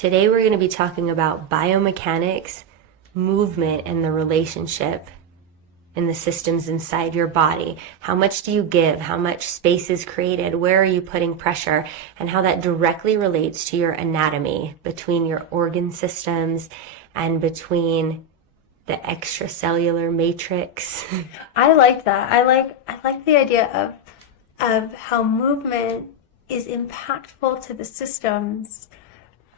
Today we're going to be talking about biomechanics, movement, and the relationship in the systems inside your body. How much do you give? How much space is created? Where are you putting pressure? And how that directly relates to your anatomy, between your organ systems and between the extracellular matrix. I like that. I like the idea of how movement is impactful to the systems.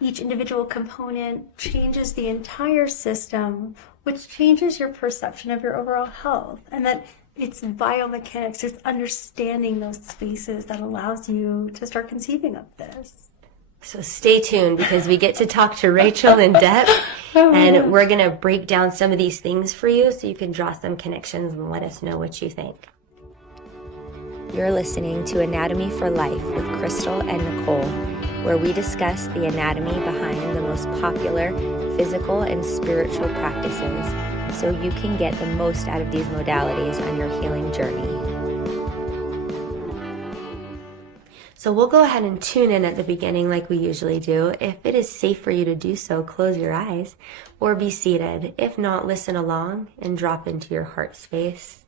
Each individual component changes the entire system, which changes your perception of your overall health. And that it's biomechanics, it's understanding those spaces that allows you to start conceiving of this. So stay tuned, because we get to talk to Rachel in depth, and we're going to break down some of these things for you so you can draw some connections and let us know what you think. You're listening to Anatomy for Life with Crystal and Nicole, where we discuss the anatomy behind the most popular physical and spiritual practices so you can get the most out of these modalities on your healing journey. So we'll go ahead and tune in at the beginning like we usually do. If it is safe for you to do so, close your eyes or be seated. If not, listen along and drop into your heart space.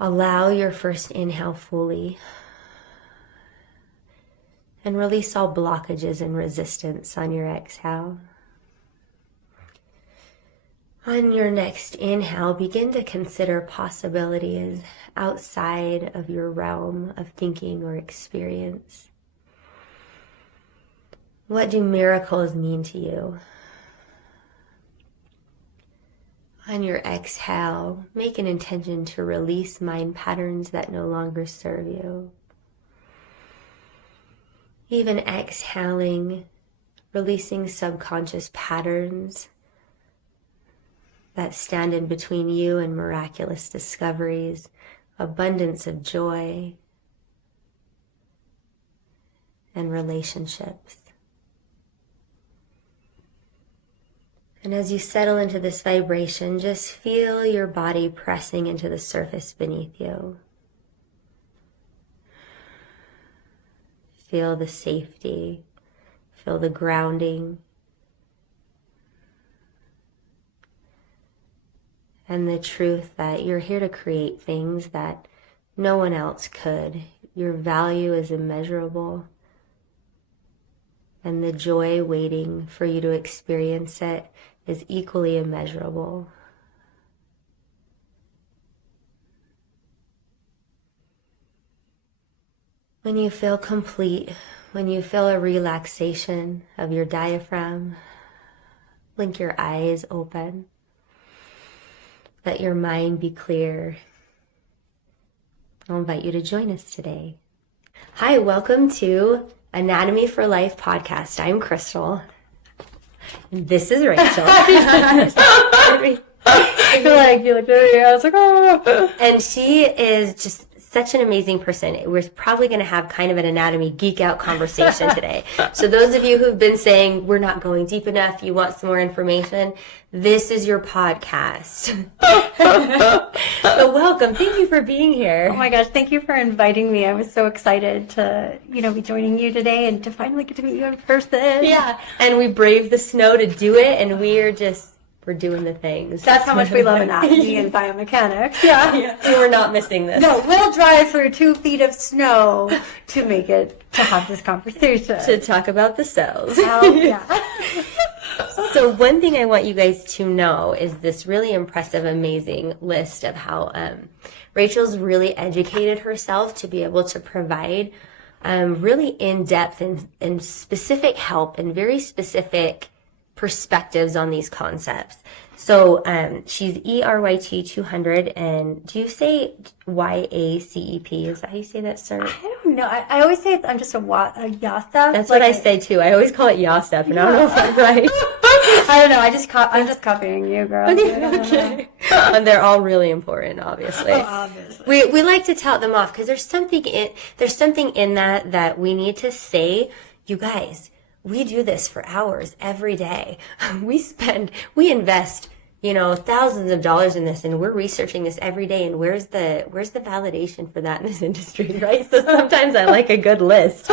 Allow your first inhale fully and release all blockages and resistance on your exhale. On your next inhale, begin to consider possibilities outside of your realm of thinking or experience. What do miracles mean to you? On your exhale, make an intention to release mind patterns that no longer serve you. Even exhaling, releasing subconscious patterns that stand in between you and miraculous discoveries, abundance of joy, and relationships. And as you settle into this vibration, just feel your body pressing into the surface beneath you. Feel the safety, feel the grounding, and the truth that you're here to create things that no one else could. Your value is immeasurable, and the joy waiting for you to experience it is equally immeasurable. When you feel complete, when you feel a relaxation of your diaphragm, blink your eyes open. Let your mind be clear. I'll invite you to join us today. Hi, welcome to Anatomy for Life podcast. I'm Crystal. This is Rachel. You're like, I was like, oh. And she is just such an amazing person. We're probably going to have kind of an anatomy geek out conversation today. So those of you who've been saying we're not going deep enough, you want some more information, this is your podcast. So welcome. Thank you for being here. Oh my gosh, thank you for inviting me. I was so excited to, be joining you today and to finally get to meet you in person. Yeah. And we braved the snow to do it, and we're doing the things. That's how much we love anatomy and biomechanics. Yeah. We were not missing this. No, we'll drive through 2 feet of snow to make it, to have this conversation. To talk about the cells. Yeah. So one thing I want you guys to know is this really impressive, amazing list of how Rachel's really educated herself to be able to provide really in-depth and specific help and very specific perspectives on these concepts. So she's ERYT 200, and do you say YACEP? Is that how you say that, sir? I don't know. I always say I'm just a YASEP. That's what I say too. I always call it YASEP, and I don't know if I'm right. I don't know. I'm just copying you, girl. Okay. And they're all really important, obviously. Oh, obviously. We like to tout them off because there's something in that we need to say. You guys, we do this for hours every day. We invest, thousands of dollars in this, and we're researching this every day, and where's the validation for that in this industry, right? So sometimes I like a good list.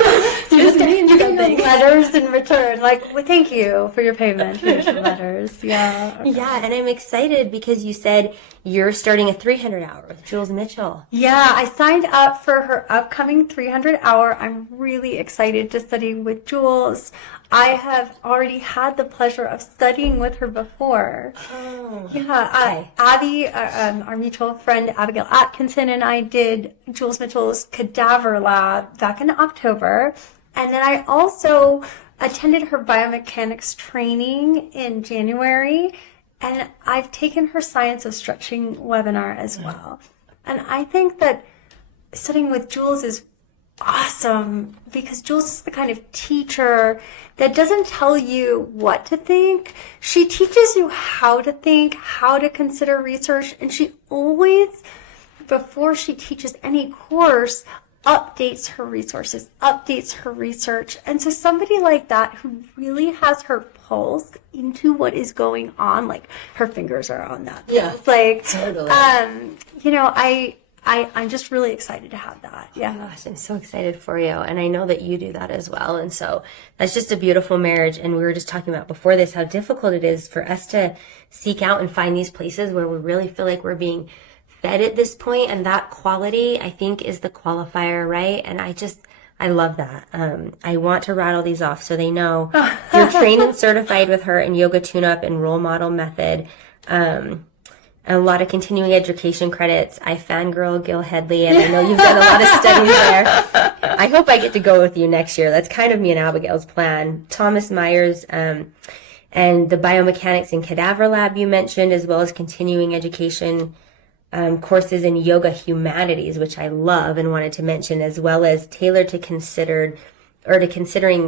You get letters in return, like, well, thank you for your payment. Here's your letters. Yeah. Yeah, and I'm excited because you said you're starting a 300-hour with Jules Mitchell. Yeah, I signed up for her upcoming 300-hour. I'm really excited to study with Jules. I have already had the pleasure of studying with her before. Oh, yeah, Abby, our mutual friend Abigail Atkinson, and I did Jules Mitchell's Cadaver Lab back in October. And then I also attended her biomechanics training in January. And I've taken her Science of Stretching webinar as well. And I think that studying with Jules is awesome because Jules is the kind of teacher that doesn't tell you what to think. She teaches you how to think, how to consider research, and she always, before she teaches any course, updates her resources, updates her research. And so somebody like that who really has her pulse into what is going on, like her fingers are on that. Yeah, like totally. I'm just really excited to have that. Yeah. Oh my gosh, I'm so excited for you. And I know that you do that as well. And so that's just a beautiful marriage. And we were just talking about before this, how difficult it is for us to seek out and find these places where we really feel like we're being fed at this point. And that quality, I think, is the qualifier, right? And I love that. I want to rattle these off so they know you're trained and certified with her in yoga tune-up and role model method. A lot of continuing education credits. I fangirl Gil Headley, and I know you've done a lot of studies there. I hope I get to go with you next year. That's kind of me and Abigail's plan. Thomas Myers, and the biomechanics and cadaver lab you mentioned, as well as continuing education courses in yoga humanities, which I love and wanted to mention, as well as tailored to considering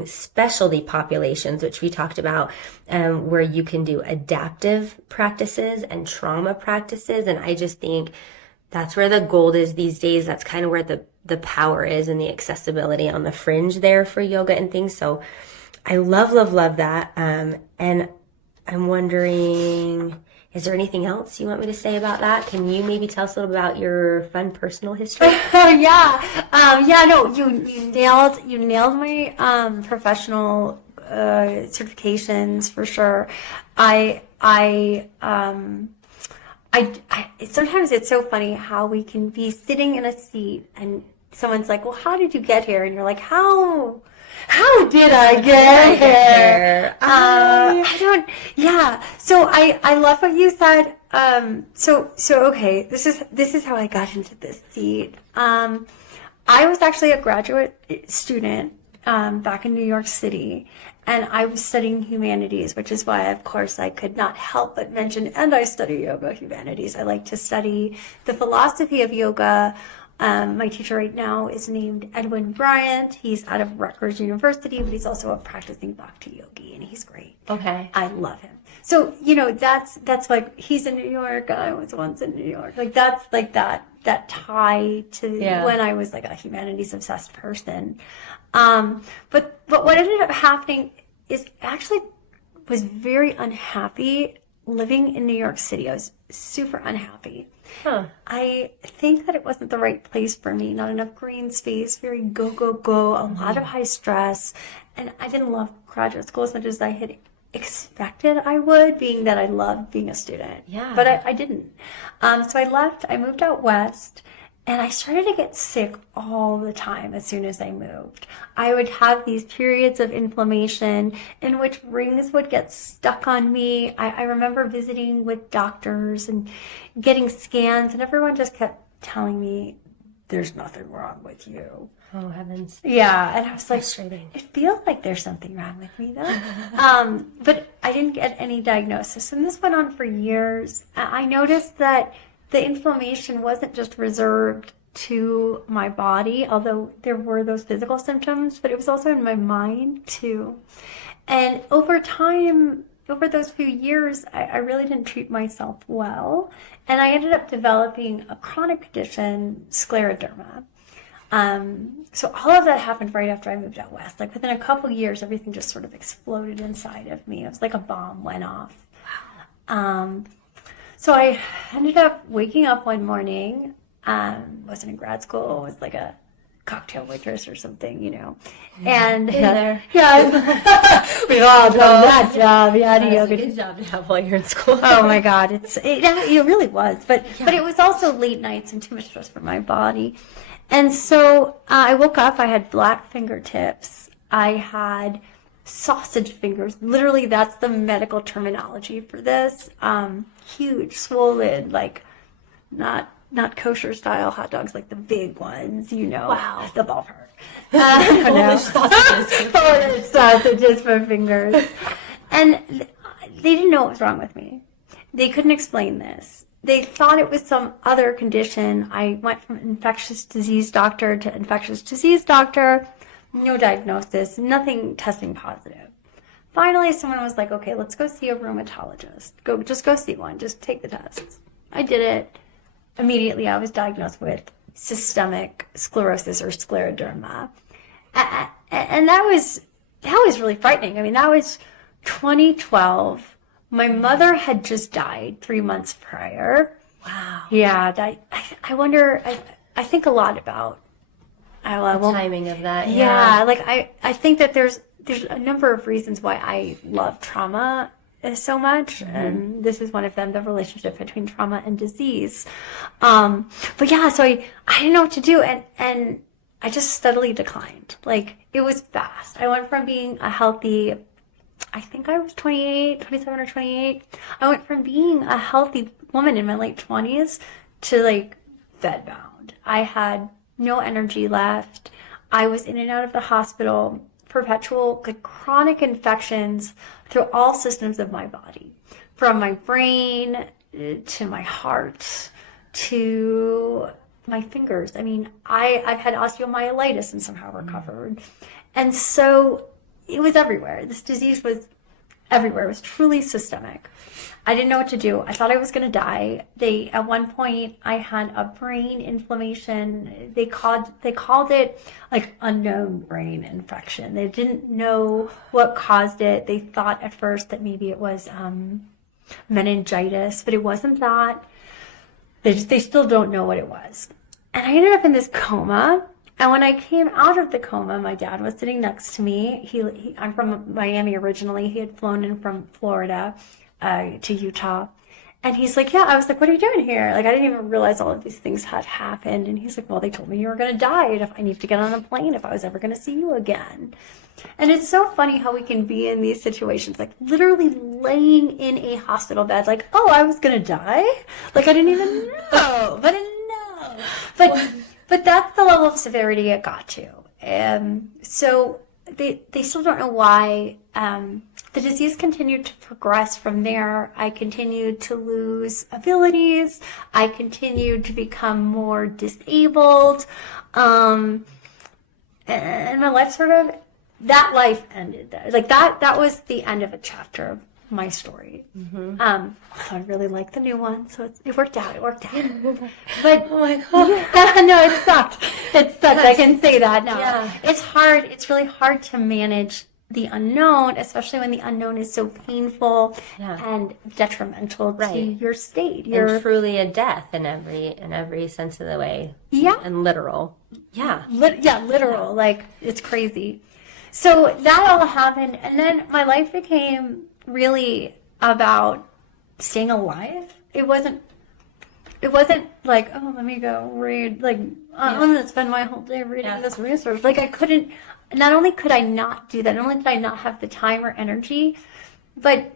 specialty populations, which we talked about, where you can do adaptive practices and trauma practices. And I just think that's where the gold is these days. That's kind of where the power is and the accessibility on the fringe there for yoga and things. So I love that. And I'm wondering, is there anything else you want me to say about that? Can you maybe tell us a little about your fun personal history? You nailed my professional certifications for sure. Sometimes it's so funny how we can be sitting in a seat and someone's like, well, how did you get here? And you're like, how did I get here? So I love what you said. Okay, this is how I got into this seat. I was actually a graduate student, back in New York City, and I was studying humanities, which is why, of course, I could not help but mention, and I study yoga humanities. I like to study the philosophy of yoga. My teacher right now is named Edwin Bryant. He's out of Rutgers University, but he's also a practicing bhakti yogi, and he's great. Okay. I love him. So, that's like, he's in New York, I was once in New York. Like, that's like that tie to when I was like a humanities obsessed person. But what ended up happening is actually was very unhappy living in New York City. I was super unhappy. Huh. I think that it wasn't the right place for me. Not enough green space, very go, a lot of high stress. And I didn't love graduate school as much as I had expected I would, being that I loved being a student. Yeah. But I didn't. So I left. I moved out west. And I started to get sick all the time as soon as I moved. I would have these periods of inflammation in which rings would get stuck on me. I remember visiting with doctors and getting scans, and everyone just kept telling me, there's nothing wrong with you. Oh, heavens. Yeah, and I was like, frustrating. It feels like there's something wrong with me, though. But I didn't get any diagnosis, and this went on for years. I noticed that the inflammation wasn't just reserved to my body, although there were those physical symptoms, but it was also in my mind too. And over time, over those few years, I really didn't treat myself well. And I ended up developing a chronic condition, scleroderma. So all of that happened right after I moved out west. Like within a couple years, everything just sort of exploded inside of me. It was like a bomb went off. So I ended up waking up one morning, wasn't in grad school, was like a cocktail waitress or something, you know. And there. yeah, we all done that job. Yeah, That was a good job to have while you're in school. Oh my God, it really was, but it was also late nights and too much stress for my body. And so I woke up. I had black fingertips. I had sausage fingers. Literally, that's the medical terminology for this. Huge, swollen, like not kosher style hot dogs, like the big ones, you know. Wow. The ballpark. Polish sausages. Polish sausages for fingers. And they didn't know what was wrong with me. They couldn't explain this. They thought it was some other condition. I went from infectious disease doctor to infectious disease doctor. No diagnosis, nothing testing positive. Finally, someone was like, okay, let's go see a rheumatologist. Just go see one. Just take the tests. I did it. Immediately, I was diagnosed with systemic sclerosis or scleroderma. And that was really frightening. I mean, that was 2012. My mother had just died 3 months prior. Wow. Yeah, I wonder, I think a lot about The timing of that. yeah, like I think that there's a number of reasons why I love trauma so much, and this is one of them, the relationship between trauma and disease. But yeah, so I didn't know what to do, and I just steadily declined. Like, it was fast. I went from being a healthy, I think I was 27 or 28. I went from being a healthy woman in my late 20s to like bedbound. I had no energy left. I was in and out of the hospital, perpetual, like, chronic infections through all systems of my body, from my brain to my heart to my fingers. I mean, I've had osteomyelitis and somehow recovered. And so it was everywhere. This disease was everywhere. It was truly systemic. I didn't know what to do. I thought I was going to die. At one point, I had a brain inflammation. They called it like unknown brain infection. They didn't know what caused it. They thought at first that maybe it was meningitis, but it wasn't that. They still don't know what it was. And I ended up in this coma. And when I came out of the coma, my dad was sitting next to me. I'm from Miami originally. He had flown in from Florida to Utah. And he's like, yeah. I was like, what are you doing here? Like, I didn't even realize all of these things had happened. And he's like, well, they told me you were going to die. And if I need to get on a plane, if I was ever going to see you again. And it's so funny how we can be in these situations, like literally laying in a hospital bed, like, oh, I was going to die? Like, I didn't even know. But I didn't know. But that's the level of severity it got to. So they still don't know why. The disease continued to progress from there. I continued to lose abilities. I continued to become more disabled. And my life that life ended there. Like, that was the end of a chapter of my story. I really like the new one, so it worked out. But Oh my God. no, it sucked. I can say that now. Yeah. It's hard. It's really hard to manage the unknown, especially when the unknown is so painful and detrimental to your state. And truly a death in every sense of the way. Yeah. And literal. Yeah. Literal. Like, it's crazy. So that all happened, and then my life became really about staying alive. It wasn't like, oh, let me go read, like, I'm going to spend my whole day reading this research. Like, not only could I not do that, not only did I not have the time or energy, but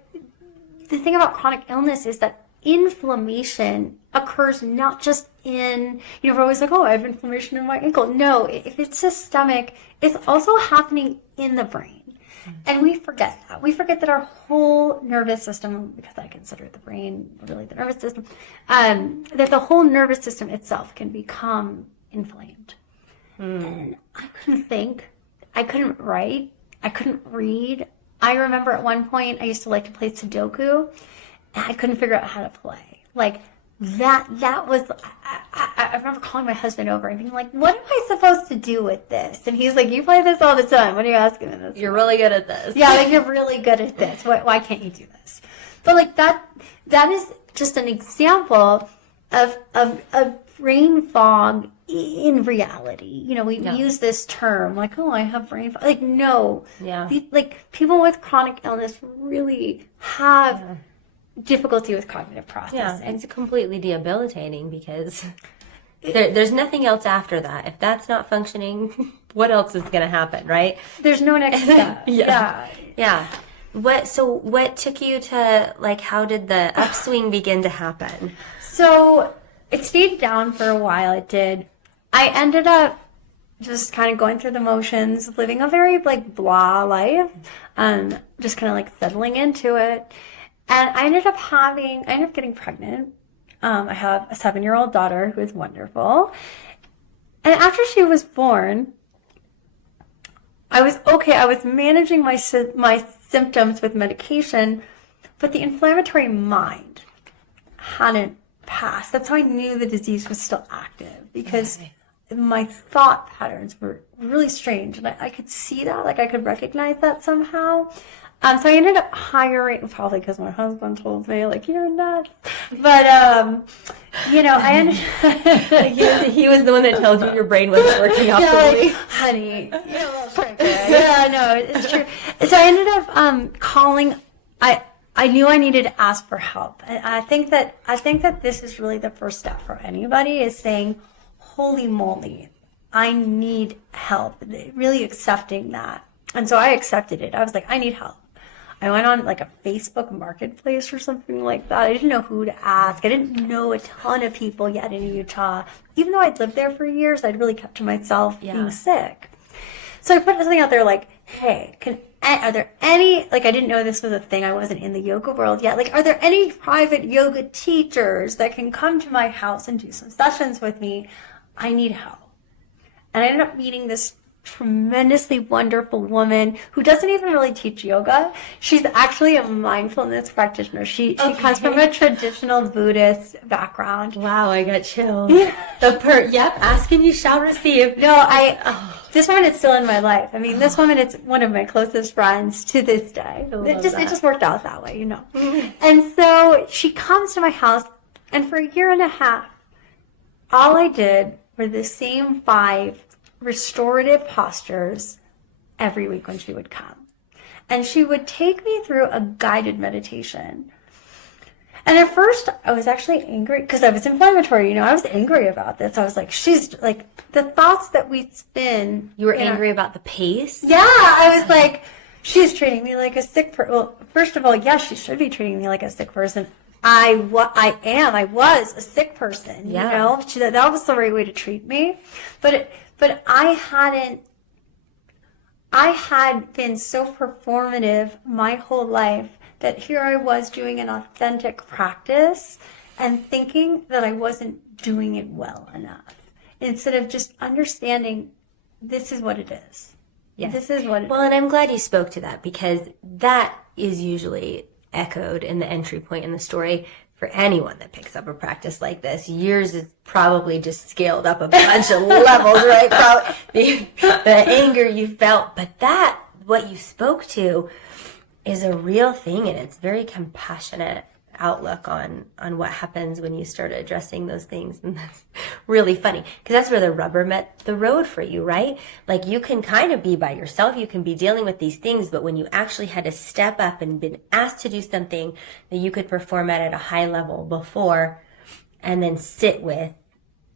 the thing about chronic illness is that inflammation occurs not just in, we're always like, oh, I have inflammation in my ankle. No, if it's systemic, it's also happening in the brain. And we forget that. We forget that our whole nervous system, because I consider the brain really the nervous system, that the whole nervous system itself can become inflamed. And I couldn't think. I couldn't write. I couldn't read. I remember at one point I used to like to play sudoku, and I couldn't figure out how to play. Like, that was, I remember calling my husband over and being like, what am I supposed to do with this? And he's like, you play this all the time. What are you asking me this? You're really good at this. Yeah, like, you're really good at this. Why can't you do this? But like, that just an example of brain fog in reality. You know, we use this term like, oh, I have brain fog. Like, no. Yeah. Like, people with chronic illness really have difficulty with cognitive processing. Yeah, it's completely debilitating because there's nothing else after that. If that's not functioning, what else is going to happen, right? There's no next step. Yeah. What took you to, like, how did the upswing begin to happen? So it stayed down for a while. It did. I ended up just kind of going through the motions, living a very, like, blah life, just kind of, like, settling into it. And I ended up getting pregnant. I have a 7-year-old daughter who is wonderful. And after she was born, I was okay. I was managing my symptoms with medication, but the inflammatory mind hadn't passed. That's how I knew the disease was still active, because my thought patterns were really strange. And I could see that, like I could recognize that somehow. So I ended up hiring, probably because my husband told me, like, you're nuts. But, you know, I ended he was the one that told you your brain wasn't working optimally. like, honey, you're a little tricky. Yeah, no, it's true. So I ended up calling. I knew I needed to ask for help. And I think that this is really the first step for anybody, is saying, holy moly, I need help. Really accepting that. And so I accepted it. I was like, I need help. I went on like a Facebook marketplace or something like that. I didn't know who to ask. I didn't know a ton of people yet in Utah. Even though I'd lived there for years, I'd really kept to myself being sick. So I put something out there like, hey, are there any, like, I didn't know this was a thing. I wasn't in the yoga world yet. Like, are there any private yoga teachers that can come to my house and do some sessions with me? I need help. And I ended up meeting this tremendously wonderful woman who doesn't even really teach yoga. She's actually a mindfulness practitioner. She comes from a traditional Buddhist background. Wow, I got chills. Yep, ask and you shall receive. No, this woman is still in my life. I mean, this woman is one of my closest friends to this day. It just worked out that way, you know. And so she comes to my house, and for a year and a half, all I did were the same 5 restorative postures every week when she would come. And she would take me through a guided meditation. And at first, I was actually angry because I was inflammatory. You know, I was angry about this. I was like, she's like, the thoughts that we spin. You were angry about the pace? Yeah, I was like, she's treating me like a sick person. Well, first of all, yes, she should be treating me like a sick person. I was a sick person, you know? That was the right way to treat me. But I had been so performative my whole life that here I was doing an authentic practice and thinking that I wasn't doing it well enough, instead of just understanding this is what it is. Yes. This is what it is. Well, and I'm glad you spoke to that, because that is usually echoed in the entry point in the story for anyone that picks up a practice like this. Yours is probably just scaled up a bunch of levels, right? Probably the anger you felt, but that, what you spoke to, is a real thing, and it's very compassionate outlook on what happens when you start addressing those things. And that's really funny, because that's where the rubber met the road for you, right? Like, you can kind of be by yourself, you can be dealing with these things, but when you actually had to step up and been asked to do something that you could perform at a high level before, and then sit with,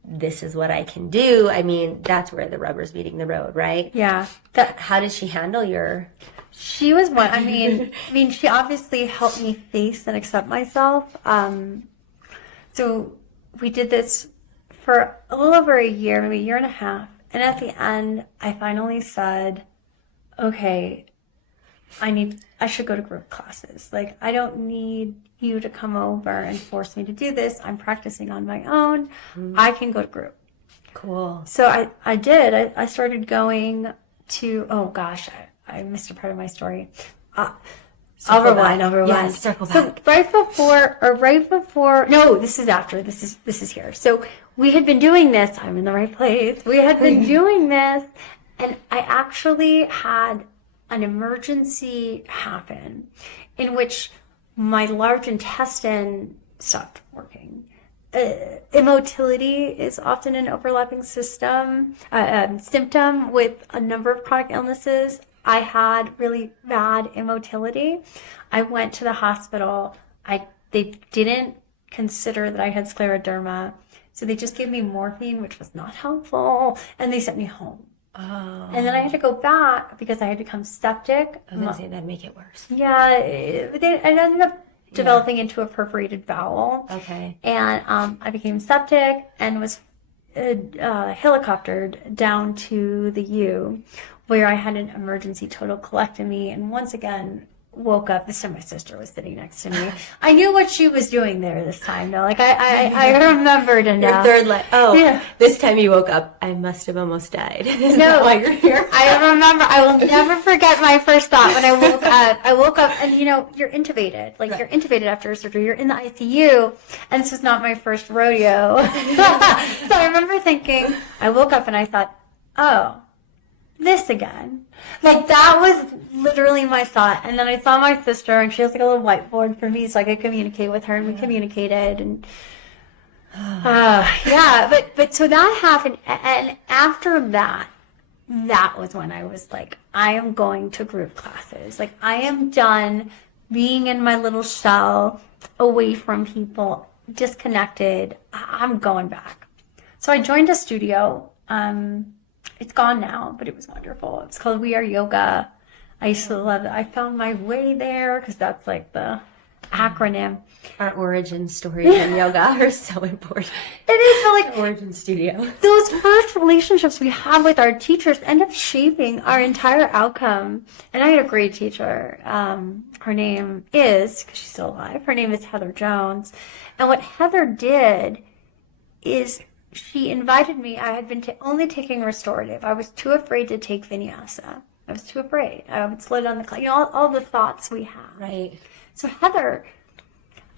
this is what I can do. I mean, that's where the rubber's meeting the road, right? Yeah. How did she handle your... She was one. I mean, she obviously helped me face and accept myself. So we did this for a little over a year, maybe a year and a half. And at the end, I finally said, okay, I should go to group classes. Like, I don't need you to come over and force me to do this. I'm practicing on my own. I can go to group. Cool. So I did. I started going to, oh gosh, I missed a part of my story. I'll rewind. Yeah, circle back. So no, this is after. This is here. So we had been doing this. I'm in the right place. We had been doing this, and I actually had an emergency happen in which my large intestine stopped working. Immotility is often an overlapping symptom with a number of chronic illnesses. I had really bad immotility. I went to the hospital. They didn't consider that I had scleroderma, so they just gave me morphine, which was not helpful, and they sent me home. Oh. And then I had to go back because I had become septic. I was going to say, that'd make it worse. Yeah, I ended up developing into a perforated bowel. Okay. And I became septic and was helicoptered down to the U, where I had an emergency total colectomy. And once again, woke up. This time my sister was sitting next to me. I knew what she was doing there this time, though. Like, I remembered enough. Your third leg. Oh, yeah. This time you woke up. I must have almost died. Is that why you're here? I remember. I will never forget my first thought when I woke up. I woke up and, you're intubated. Like, you're intubated after surgery. You're in the ICU. And this was not my first rodeo. So I remember thinking, I woke up and I thought, oh, this again. Like, that was literally my thought. And then I saw my sister, and she has like a little whiteboard for me so I could communicate with her, and we communicated. And but so that happened. And after that was when I was like, I am going to group classes. Like, I am done being in my little shell, away from people, disconnected. I'm going back. So I joined a studio. It's gone now, but it was wonderful. It's called We Are Yoga. I used to love it. I found my way there because that's like the acronym. Our origin stories in yoga are so important. It is. So like origin studio. Those first relationships we have with our teachers end up shaping our entire outcome. And I had a great teacher. Her name is, because she's still alive, her name is Heather Jones. And what Heather did is she invited me. I had been only taking restorative. I was too afraid to take vinyasa. I was too afraid. I would slow down the class. All the thoughts we have. Right. So Heather,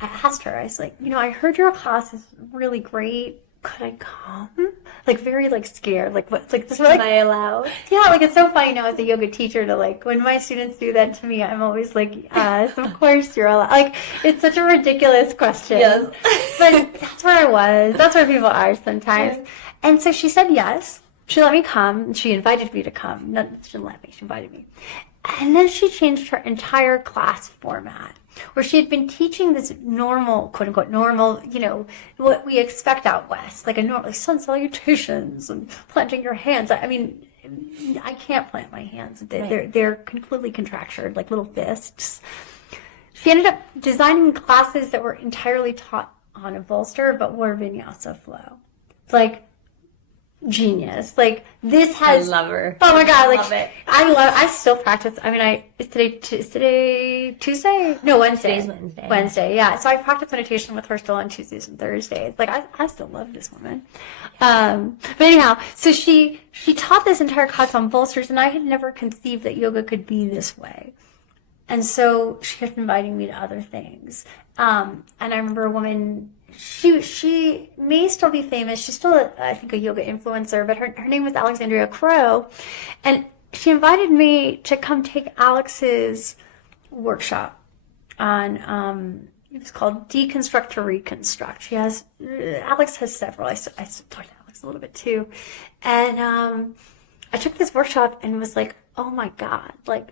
I asked her, I was like, I heard your class is really great. Could I come? Like, very, like, scared. Like, what? Like, this. Am I allowed? Yeah, like, it's so funny now as a yoga teacher to, like, when my students do that to me, I'm always like, yes, of course you're allowed. Like, it's such a ridiculous question. Yes. But that's where I was. That's where people are sometimes. Yes. And so she said yes. She let me come. She invited me to come. No, she didn't let me. She invited me. And then she changed her entire class format, where she had been teaching this normal, quote unquote, normal, what we expect out west, like sun salutations and planting your hands. I mean, I can't plant my hands. They're completely contractured, like little fists. She ended up designing classes that were entirely taught on a bolster, but were vinyasa flow. It's like, genius. Like, this has, I love her. Oh my god, like, love it. I still practice. I mean, is today Tuesday? No, Wednesday. Today's Wednesday. Wednesday, yeah. So I practice meditation with her still on Tuesdays and Thursdays. Like, I still love this woman. But anyhow, so she taught this entire class on bolsters, and I had never conceived that yoga could be this way. And so she kept inviting me to other things. And I remember a woman, she may still be famous. She's still, I think, a yoga influencer, but her name was Alexandria Crow. And she invited me to come take Alex's workshop on, it was called Deconstruct to Reconstruct. Alex has several. I still talk to Alex a little bit too. And I took this workshop and was like, oh my God, like,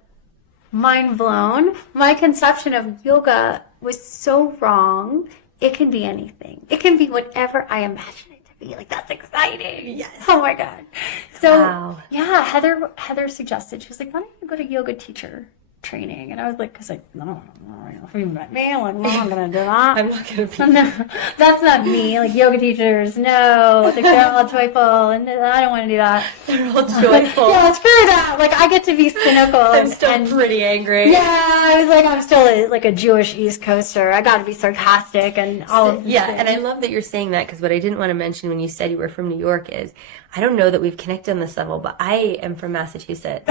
mind blown. My conception of yoga was so wrong. It can be anything. It can be whatever I imagine it to be. Like, that's exciting. Yes. Oh my God. So, wow. Yeah, Heather suggested, she was like, why don't you go to yoga teacher training? And I was like, no, you met me. I'm like, no, I'm going to do that. I'm not going to be. No, that's not me. Like, yoga teachers, no. Like, they're all joyful, and I don't want to do that. They're all joyful. Yeah, screw that. Like, I get to be cynical. I'm still pretty angry. Yeah, I was like, I'm still a Jewish East Coaster. I got to be sarcastic and all of Yeah, and I love that you're saying that, because what I didn't want to mention when you said you were from New York is, I don't know that we've connected on this level, but I am from Massachusetts.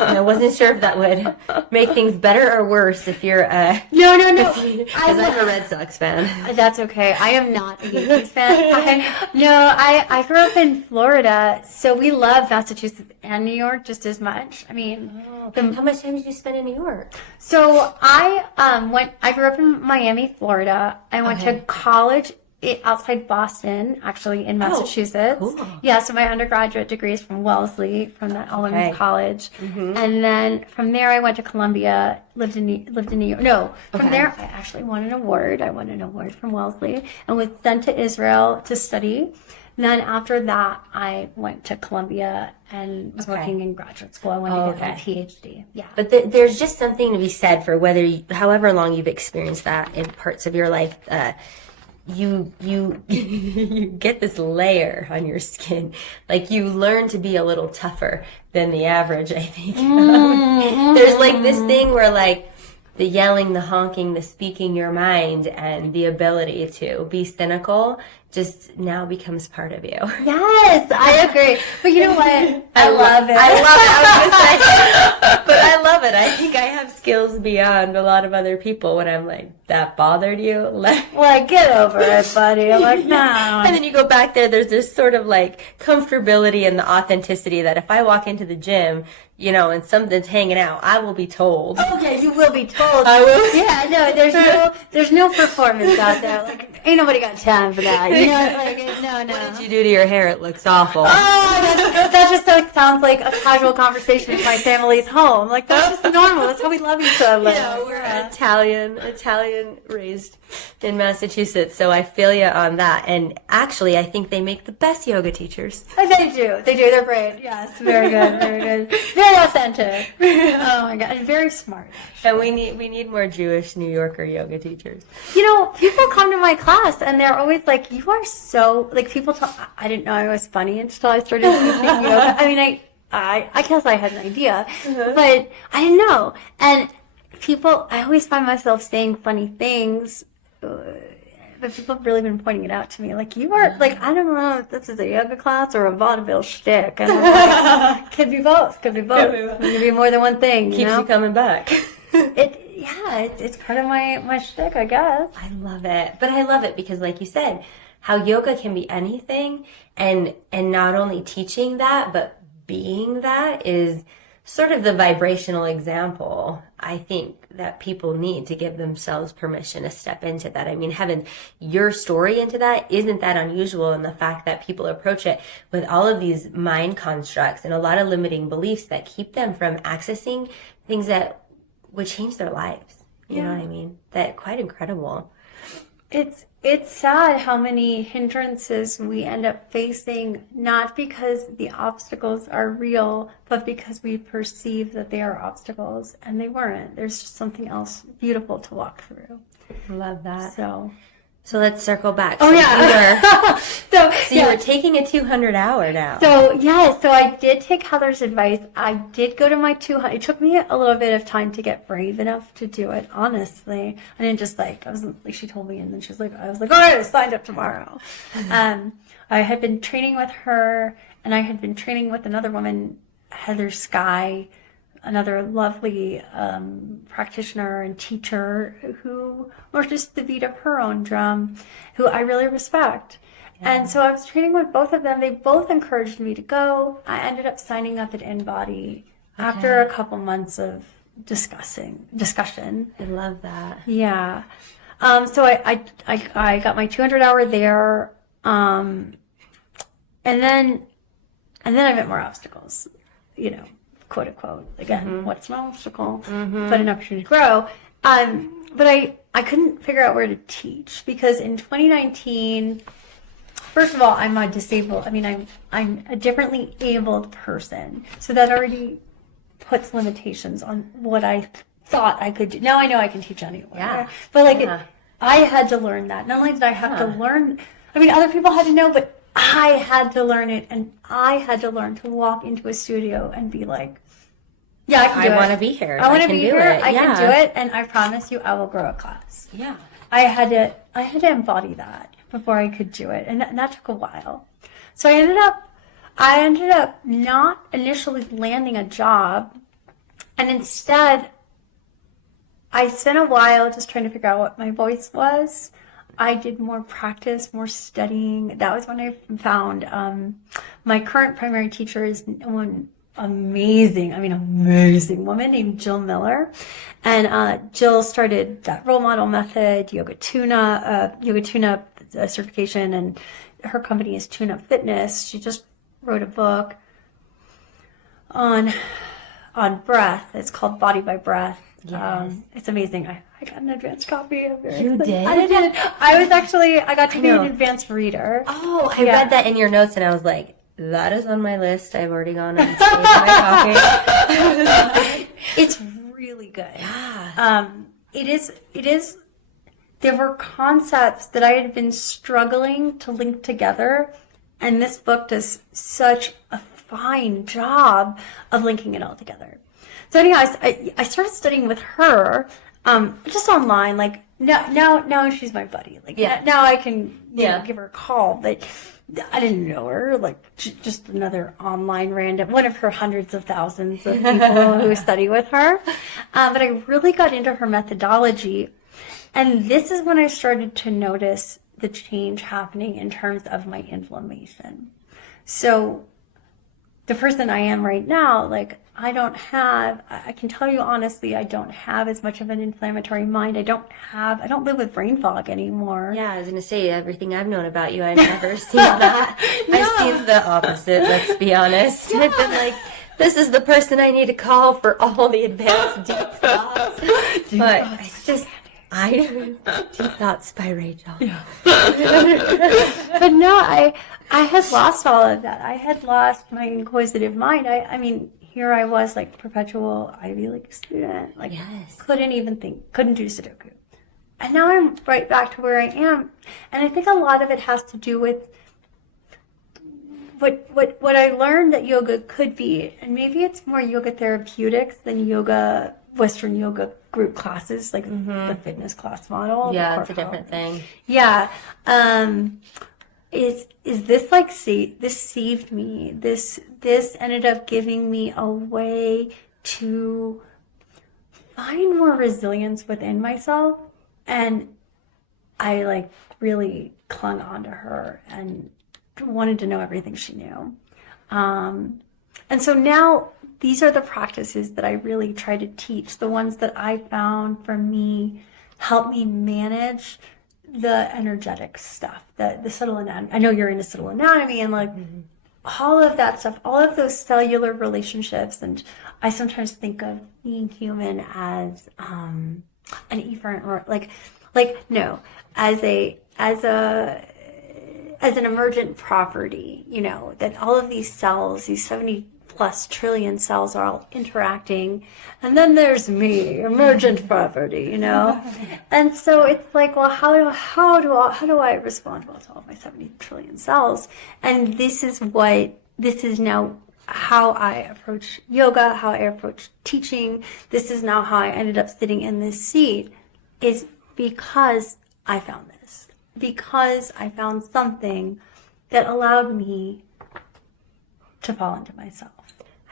And I wasn't sure if that would make things better or worse if you're No. because I'm a Red Sox fan. That's okay. I am not a Yankees fan. I grew up in Florida, so we love Massachusetts and New York just as much. I mean, How much time did you spend in New York? so I grew up in Miami, Florida. I went to college outside Boston, actually in Massachusetts. Cool. Yeah, so my undergraduate degree is from Wellesley, from that all-women's college. And then from there I went to Columbia, lived in New York. No, from there I actually won an award. I won an award from Wellesley and was sent to Israel to study. And then after that, I went to Columbia and was working in graduate school. I went to get my PhD. Yeah. But there's just something to be said for however long you've experienced that in parts of your life. You you get this layer on your skin. Like you learn to be a little tougher than the average, I think. There's like this thing where like the yelling, the honking, the speaking your mind, and the ability to be cynical just now becomes part of you. Yes, I agree. But you know what? I love it. I love it. I was gonna say, but I love it. I think I have skills beyond a lot of other people when I'm like, that bothered you? Like, get over it, buddy. I'm like, no. And then you go back there, there's this sort of like comfortability and the authenticity that if I walk into the gym, you know, and something's hanging out, I will be told. Okay, you will be told. I will. Yeah, no, there's no performance out there. Like, ain't nobody got time for that. You know, like, no. What did you do to your hair? It looks awful. Oh, that just like sounds like a casual conversation in my family's home. Like, that's just normal. That's how we love each other. Yeah, we're Italian raised in Massachusetts, so I feel you on that. And actually, I think they make the best yoga teachers. They do. They're great. Yes, very good. Very authentic. Oh my God, and very smart. And we need more Jewish New Yorker yoga teachers. You know, people come to my class and they're always like, "You are so like." People tell. I didn't know I was funny until I started teaching yoga. I mean, I guess I had an idea, but I didn't know. And people, I always find myself saying funny things. But people have really been pointing it out to me. Like, you are, like, I don't know if this is a yoga class or a vaudeville shtick. And I'm like, could be both. Could be more than one thing, Keeps you coming back. It's part of my shtick, I guess. I love it. But I love it because, like you said, how yoga can be anything. And not only teaching that, but being that is sort of the vibrational example, I think, that people need to give themselves permission to step into that. I mean, heavens, your story into that isn't that unusual in the fact that people approach it with all of these mind constructs and a lot of limiting beliefs that keep them from accessing things that would change their lives. You know what I mean? That quite incredible. It's sad how many hindrances we end up facing, not because the obstacles are real, but because we perceive that they are obstacles, and they weren't. There's just something else beautiful to walk through. Love that. So let's circle back. Oh, yeah. You were taking a 200-hour now. So I did take Heather's advice. I did go to my 200. It took me a little bit of time to get brave enough to do it, honestly. I didn't just I wasn't like, she told me, and then she was like, I was like, all right, I signed up tomorrow. I had been training with her, and I had been training with another woman, Heather Sky, another lovely practitioner and teacher who worked just the beat of her own drum, who I really respect. Yeah. And so I was training with both of them. They both encouraged me to go. I ended up signing up at InBody after a couple months of discussion. I love that. Yeah. So I got my 200-hour there, and then I met more obstacles, you know. Quote unquote, again, what's an obstacle, but an opportunity to grow. But I couldn't figure out where to teach because in 2019, first of all, I'm a disabled, I'm a differently abled person. So that already puts limitations on what I thought I could do. Now I know I can teach anywhere. Yeah. But I had to learn that. Not only did I have to learn, other people had to know, but I had to learn it, and I had to learn to walk into a studio and be like, yeah, I can do it. I want to be here. I want to be here. I can do it, and I promise you I will grow a class. Yeah. I had to embody that before I could do it, and that took a while. So I ended up not initially landing a job And instead, I spent a while just trying to figure out what my voice was. I did more practice, more studying. That was when I found my current primary teacher is one amazing woman named Jill Miller. And Jill started that role model method, yoga tune-up certification, and her company is Tune Up Fitness. She just wrote a book on breath. It's called Body by Breath. Yes. It's amazing. I got an advanced copy of it. You did? I did. I got to be an advanced reader. Oh, I read that in your notes and I was like, that is on my list. I've already gone and saved my copy. It's really good. Yeah. It is. There were concepts that I had been struggling to link together, and this book does such a fine job of linking it all together. So anyhow, I started studying with her, just online. Like now she's my buddy. Like now I can give her a call, but I didn't know her. Like just another online random, one of her hundreds of thousands of people who study with her. But I really got into her methodology, and this is when I started to notice the change happening in terms of my inflammation. So the person I am right now, like I can tell you honestly, I don't have as much of an inflammatory mind. I don't live with brain fog anymore. Yeah, I was going to say, everything I've known about you, I've never seen that. No. I've seen the opposite, let's be honest. Yeah. I've been like, this is the person I need to call for all the advanced deep thoughts. Deep thoughts by Rachel. Yeah. But no, I had lost all of that. I had lost my inquisitive mind. I mean, here I was, like, perpetual Ivy League student. Like, couldn't even think, couldn't do sudoku. And now I'm right back to where I am. And I think a lot of it has to do with what I learned that yoga could be. And maybe it's more yoga therapeutics than Western yoga group classes, like the fitness class model. Yeah, it's a different thing. Yeah. Is this like, this saved me. This ended up giving me a way to find more resilience within myself. And I like really clung on to her and wanted to know everything she knew. And so now these are the practices that I really try to teach. The ones that I found for me help me manage the energetic stuff, the subtle anatomy. I know you're into subtle anatomy and like all of that stuff, all of those cellular relationships. And I sometimes think of being human as an efferent, or as an emergent property, you know, that all of these cells, these 70 plus trillion cells are all interacting. And then there's me, emergent property, you know? And so it's like, well, how do I respond well to all my 70 trillion cells? And this is now how I approach yoga, how I approach teaching. This is now how I ended up sitting in this seat, is because I found this. Because I found something that allowed me to fall into myself.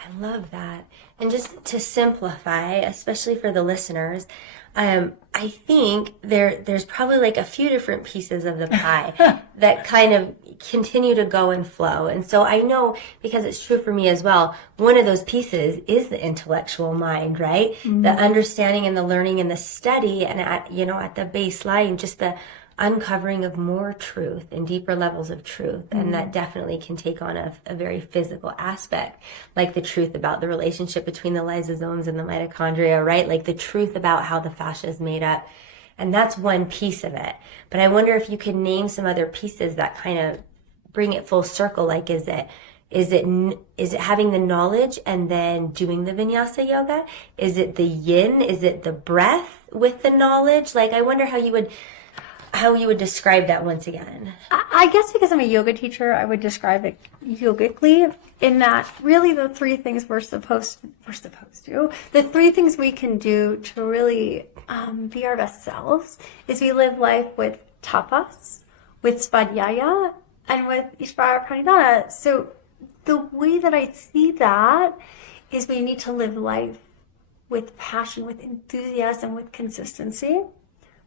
I love that. And just to simplify, especially for the listeners, I think there's probably like a few different pieces of the pie that kind of continue to go and flow. And so I know, because it's true for me as well, one of those pieces is the intellectual mind, right? Mm-hmm. The understanding and the learning and the study, and at the baseline, just the uncovering of more truth and deeper levels of truth. Mm-hmm. And that definitely can take on a very physical aspect, like the truth about the relationship between the lysosomes and the mitochondria, right? Like the truth about how the fascia is made up. And that's one piece of it. But I wonder if you could name some other pieces that kind of bring it full circle. Like, is it having the knowledge and then doing the vinyasa yoga? Is it the yin? Is it the breath with the knowledge? Like, I wonder how you would describe that once again. I guess because I'm a yoga teacher, I would describe it yogically, in that really the three things the three things we can do to really be our best selves is we live life with tapas, with svadhyaya, and with ishvara pranidhana. So the way that I see that is we need to live life with passion, with enthusiasm, with consistency.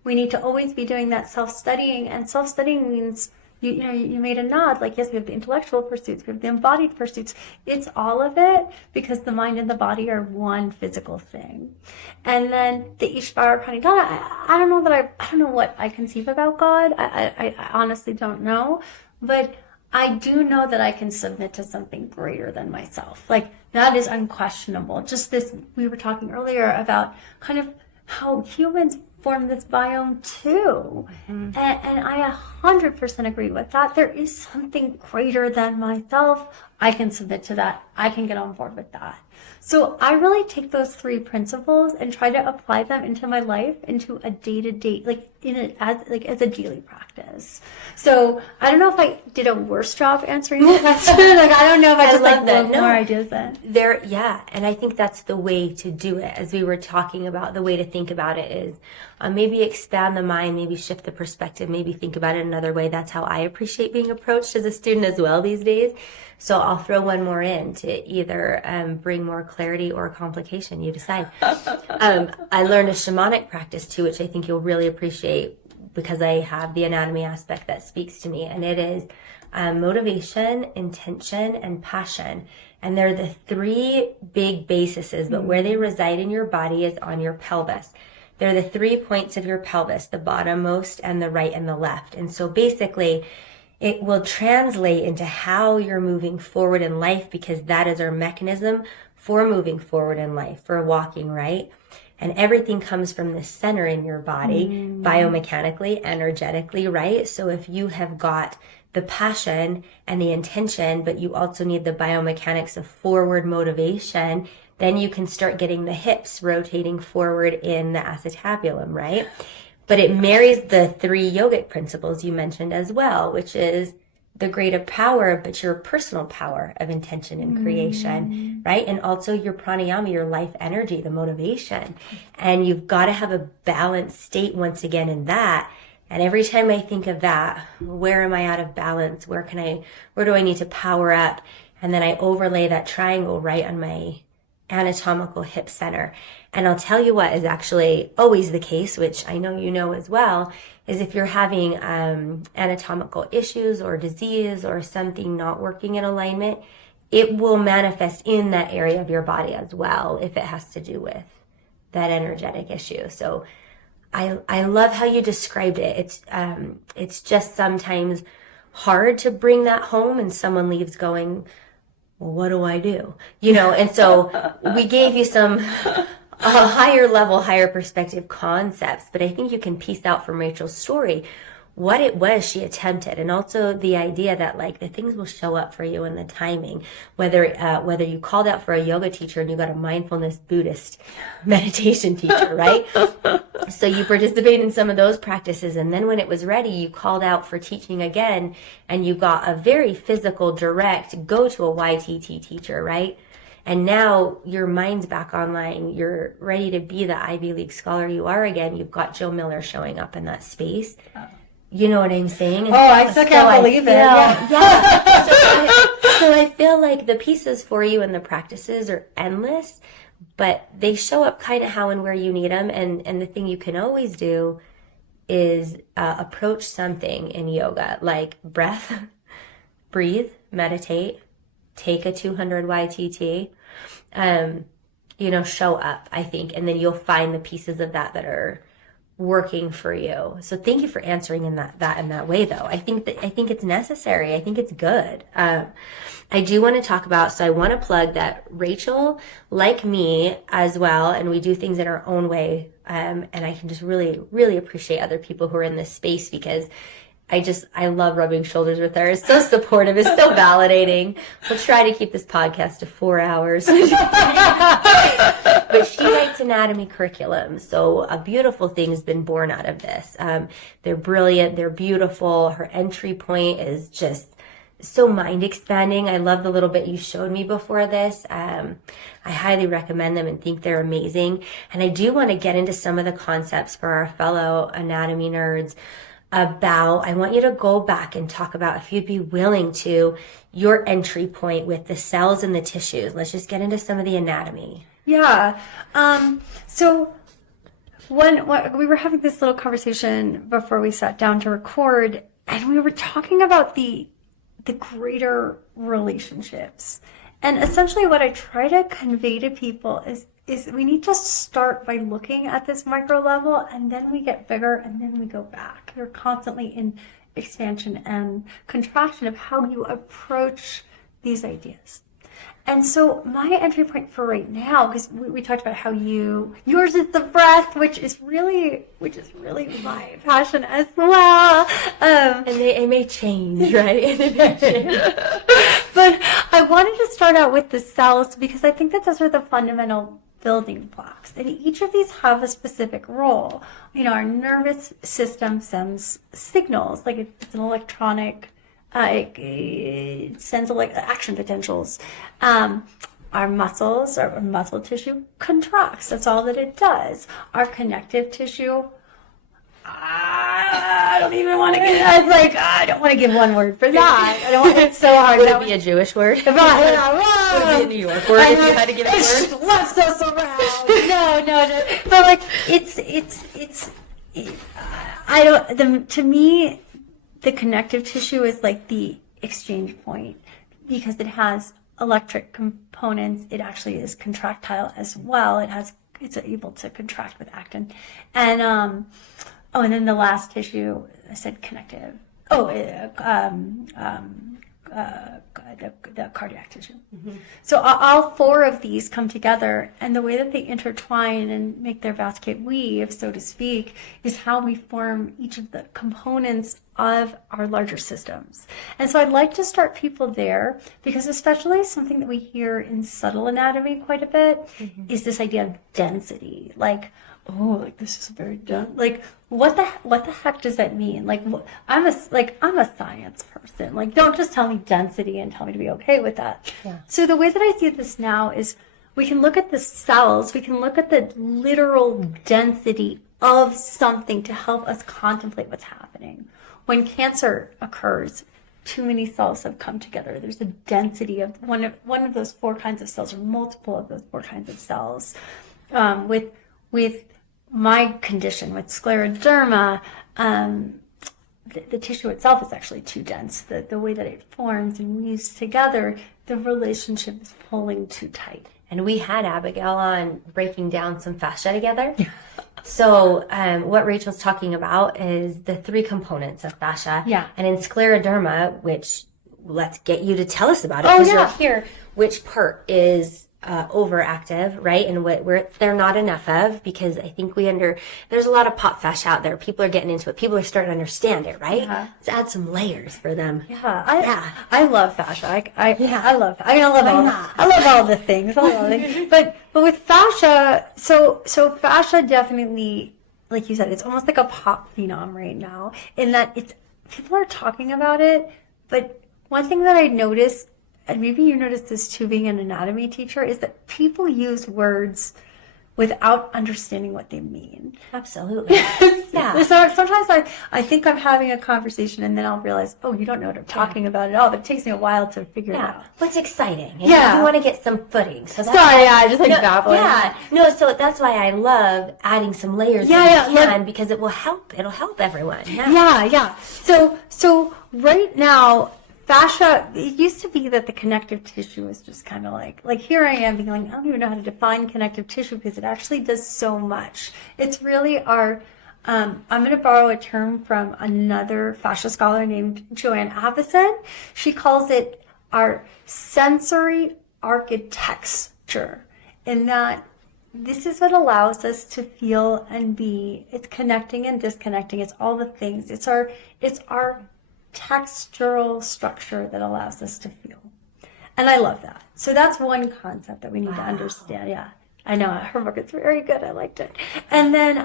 We need to always be doing that self-studying, and self-studying means you made a nod, like, yes, we have the intellectual pursuits, we have the embodied pursuits. It's all of it, because the mind and the body are one physical thing. And then the Ishvara Pranidhana, I don't know what I conceive about God. I honestly don't know, but I do know that I can submit to something greater than myself. Like, that is unquestionable. Just this, we were talking earlier about kind of how humans form this biome too. And I 100% agree with that. There is something greater than myself. I can submit to that. I can get on board with that. So I really take those 3 principles and try to apply them into my life, into a day-to-day, as a daily practice. So I don't know if I did a worse job answering the question. I don't know if I just more ideas then. And I think that's the way to do it. As we were talking about, the way to think about it is maybe expand the mind, maybe shift the perspective, maybe think about it another way. That's how I appreciate being approached as a student as well these days. So I'll throw one more in to either bring more clarity or complication. You decide. I learned a shamanic practice too, which I think you'll really appreciate, because I have the anatomy aspect that speaks to me. And it is motivation, intention, and passion. And they're the 3 big bases, but where they reside in your body is on your pelvis. They're the 3 points of your pelvis, the bottommost and the right and the left. And so basically, it will translate into how you're moving forward in life, because that is our mechanism for moving forward in life, for walking, right? And everything comes from the center in your body, biomechanically, energetically, right? So if you have got the passion and the intention, but you also need the biomechanics of forward motivation, then you can start getting the hips rotating forward in the acetabulum, right? But it marries the 3 yogic principles you mentioned as well, which is the greater power, but your personal power of intention and creation, right? And also your pranayama, your life energy, the motivation. And you've got to have a balanced state once again in that. And every time I think of that, where am I out of balance? Where do I need to power up? And then I overlay that triangle right on my anatomical hip center. And I'll tell you what is actually always the case, which I know you know as well, is if you're having anatomical issues or disease or something not working in alignment, it will manifest in that area of your body as well, if it has to do with that energetic issue. So I love how you described it. It's just sometimes hard to bring that home, and someone leaves going, well, what do I do? And so we gave you some higher level, higher perspective concepts, but I think you can piece out from Rachel's story what it was she attempted, and also the idea that the things will show up for you in the timing, whether you called out for a yoga teacher and you got a mindfulness Buddhist meditation teacher, right? So you participate in some of those practices, and then when it was ready, you called out for teaching again, and you got a very physical, direct, go to a YTT teacher, right? And now your mind's back online. You're ready to be the Ivy League scholar you are again. You've got Joe Miller showing up in that space. You know what I'm saying? And I still can't believe it. Yeah. So I feel like the pieces for you and the practices are endless, but they show up kind of how and where you need them. And the thing you can always do is approach something in yoga, like breath, breathe, meditate, take a 200 YTT, show up, I think, and then you'll find the pieces of that are working for you. So thank you for answering in that way, though. I think it's necessary. I think it's good. I do want to talk about, so I want to plug that Rachel, like me as well, and we do things in our own way. And I can just really, really appreciate other people who are in this space, because I love rubbing shoulders with her. It's so supportive. It's so validating. We'll try to keep this podcast to 4 hours. But she writes anatomy curriculum. So a beautiful thing has been born out of this. They're brilliant. They're beautiful. Her entry point is just so mind expanding. I love the little bit you showed me before this. I highly recommend them and think they're amazing. And I do want to get into some of the concepts for our fellow anatomy nerds. I want you to go back and talk about, if you'd be willing to, your entry point with the cells and the tissues. Let's just get into some of the anatomy. Yeah. So when we were having this little conversation before we sat down to record, and we were talking about the greater relationships. And essentially what I try to convey to people is we need to start by looking at this micro level, and then we get bigger, and then we go back. You're constantly in expansion and contraction of how you approach these ideas. And so my entry point for right now, because we talked about how yours is the breath, which is really my passion as well. And it may change, right? But I wanted to start out with the cells because I think that those are the fundamental building blocks. And each of these have a specific role. Our nervous system sends signals, like it's an electronic. It sends like action potentials. Our muscles, our muscle tissue contracts. That's all that it does. Our connective tissue, I don't even want to get. I don't want to give one word for that. I don't want it's so hard. Would it be a Jewish word? Would it be a New York word if you had to give a word? Left us around. No. But to me, the connective tissue is like the exchange point because it has electric components. It actually is contractile as well. It's able to contract with actin. And and then the last tissue, I said connective. The cardiac tissue. Mm-hmm. So all four of these come together, and the way that they intertwine and make their basket weave, so to speak, is how we form each of the components of our larger systems. And so I'd like to start people there because especially something that we hear in subtle anatomy quite a bit is this idea of density. Like this is very dense. Like what the heck does that mean? I'm a science person. Like don't just tell me density and tell me to be okay with that. Yeah. So the way that I see this now is we can look at the cells, we can look at the literal density of something to help us contemplate what's happening. When cancer occurs, too many cells have come together. There's a density of one of those four kinds of cells, or multiple of those four kinds of cells. With my condition, with scleroderma, the tissue itself is actually too dense. The way that it forms and weaves together, the relationship is pulling too tight. And we had Abigail on breaking down some fascia together. So what Rachel's talking about is the three components of fascia. Yeah. And in scleroderma, which let's get you to tell us about it because you're here, which part is overactive, right? And what they're not enough of, because I think there's a lot of pop fascia out there. People are getting into it. People are starting to understand it, right? Yeah. Let's add some layers for them. I love fascia. I love all the things. But with fascia, so fascia definitely, like you said, it's almost like a pop phenom right now in that people are talking about it. But one thing that I noticed, and maybe you noticed this too being an anatomy teacher, is that people use words without understanding what they mean. Absolutely. Yeah. So sometimes I think I'm having a conversation and then I'll realize, you don't know what I'm talking about at all. But it takes me a while to figure it out. What's exciting? And you want to get some footing. So just babbling. Yeah. No, so that's why I love adding some layers because it will help. It'll help everyone. Yeah. So right now, fascia, it used to be that the connective tissue was just kind of like here I am being like, I don't even know how to define connective tissue because it actually does so much. It's really our, I'm going to borrow a term from another fascia scholar named Joanne Avison. She calls it our sensory architecture, in that this is what allows us to feel and be. It's connecting and disconnecting. It's all the things. It's our textural structure that allows us to feel. And I love that. So that's one concept that we need to understand. Yeah, I know. Her book is very good. I liked it. And then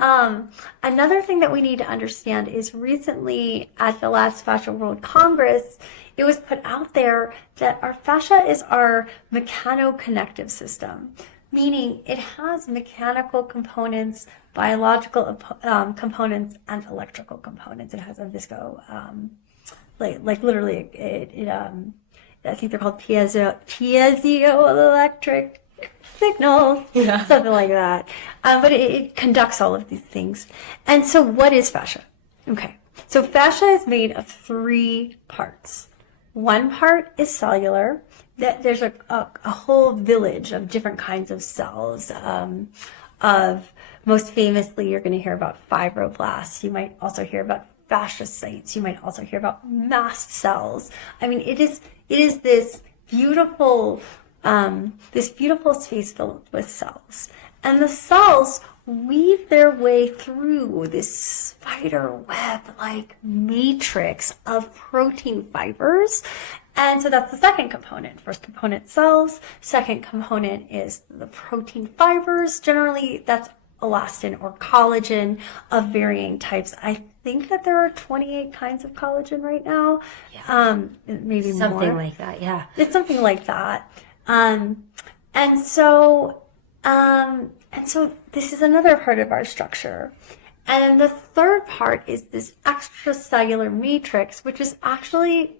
another thing that we need to understand is recently at the last Fascia World Congress, it was put out there that our fascia is our mechano-connective system, meaning it has mechanical components, biological components, and electrical components. It has a visco like literally it I think they're called piezoelectric signals, something like that. But it conducts all of these things. And so what is fascia? Okay. So fascia is made of 3 parts. One part is cellular. There's a whole village of different kinds of cells. Of most famously, you're going to hear about fibroblasts. You might also hear about fasciocytes. You might also hear about mast cells. I mean, it is this beautiful space filled with cells, and the cells weave their way through this spider web like matrix of protein fibers. And so that's the second component. First component, cells. Second component is the protein fibers. Generally, that's elastin or collagen of varying types. I think that there are 28 kinds of collagen right now. Maybe something more. Like that. Yeah. It's something like that. And so this is another part of our structure. And then the third part is this extracellular matrix, which is actually,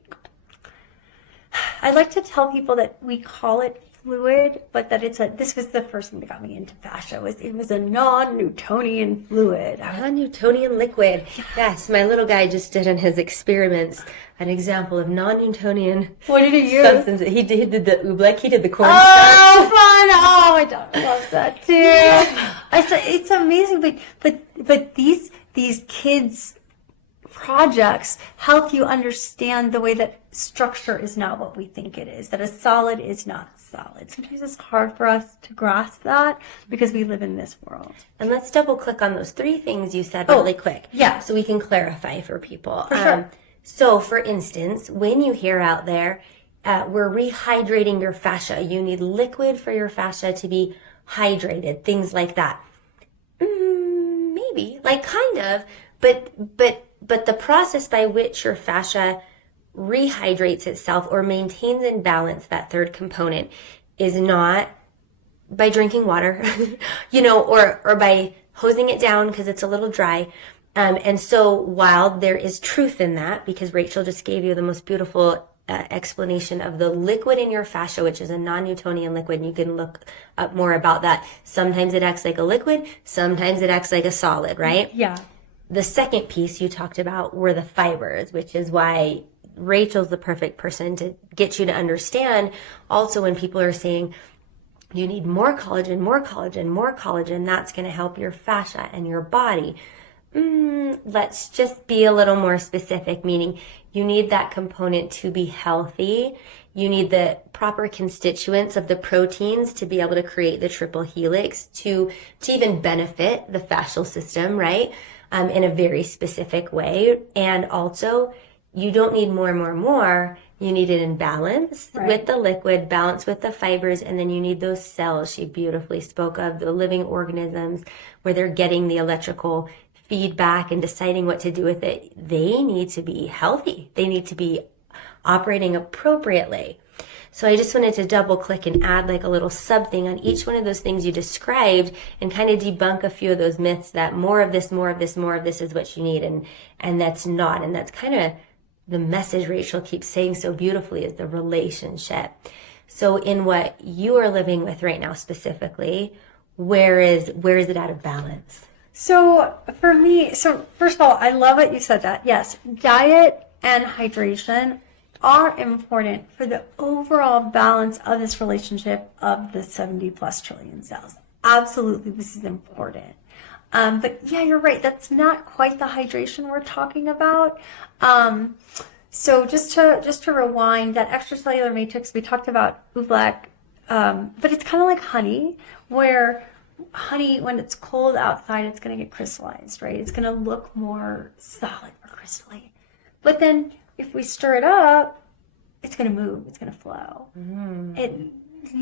I like to tell people that we call it fluid, but that this was the first thing that got me into fascia, it was a non-Newtonian fluid. Non-Newtonian liquid. Yes, my little guy just did in his experiments an example of non-Newtonian. What did he use? Substance. He did the oobleck, he did the cornstarch. Oh, fun! Oh, my daughter loves that too. It's amazing, but these kids' projects help you understand the way that structure is not what we think it is, that a solid is not solid. Sometimes it's hard for us to grasp that because we live in this world. And let's double click on those 3 things you said really quick. Yeah. So we can clarify for people. For sure. So for instance, when you hear out there, we're rehydrating your fascia. You need liquid for your fascia to be hydrated, things like that. Maybe, like kind of, but the process by which your fascia rehydrates itself or maintains in balance that third component is not by drinking water, or by hosing it down because it's a little dry. And so while there is truth in that, because Rachel just gave you the most beautiful explanation of the liquid in your fascia, which is a non-Newtonian liquid, and you can look up more about that. Sometimes it acts like a liquid, sometimes it acts like a solid, right? Yeah. The second piece you talked about were the fibers, which is why Rachel's the perfect person to get you to understand. Also, when people are saying you need more collagen, more collagen, more collagen, that's going to help your fascia and your body. Let's just be a little more specific, meaning you need that component to be healthy. You need the proper constituents of the proteins to be able to create the triple helix to even benefit the fascial system, right? In a very specific way. And also, you don't need more. You need it in balance with the liquid, balance with the fibers, and then you need those cells she beautifully spoke of, the living organisms, where they're getting the electrical feedback and deciding what to do with it. They need to be healthy. They need to be operating appropriately. So I just wanted to double click and add like a little sub thing on each one of those things you described and kind of debunk a few of those myths that more of this is what you need, and that's not. And that's kind of the message Rachel keeps saying so beautifully, is the relationship. So in what you are living with right now specifically, where is it out of balance? So for me, first of all, I love it you said that. Yes, diet and hydration are important for the overall balance of this relationship of the 70 plus trillion cells. Absolutely, this is important. But yeah, you're right. That's not quite the hydration we're talking about. So just to rewind, that extracellular matrix, we talked about oobleck, but it's kind of like honey, where honey, when it's cold outside, it's going to get crystallized, right? It's going to look more solid or crystalline. But then if we stir it up, it's going to move. It's going to flow.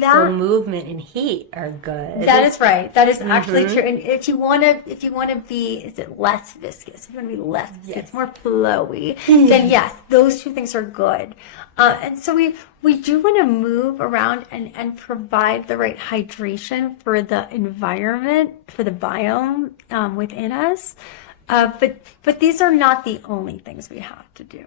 So movement and heat are good. That is right. That is actually true. And if you want to be, is it less viscous? If you want to be less viscous, more flowy, then yes, those 2 things are good. And so we do want to move around and provide the right hydration for the environment, for the biome within us. But these are not the only things we have to do.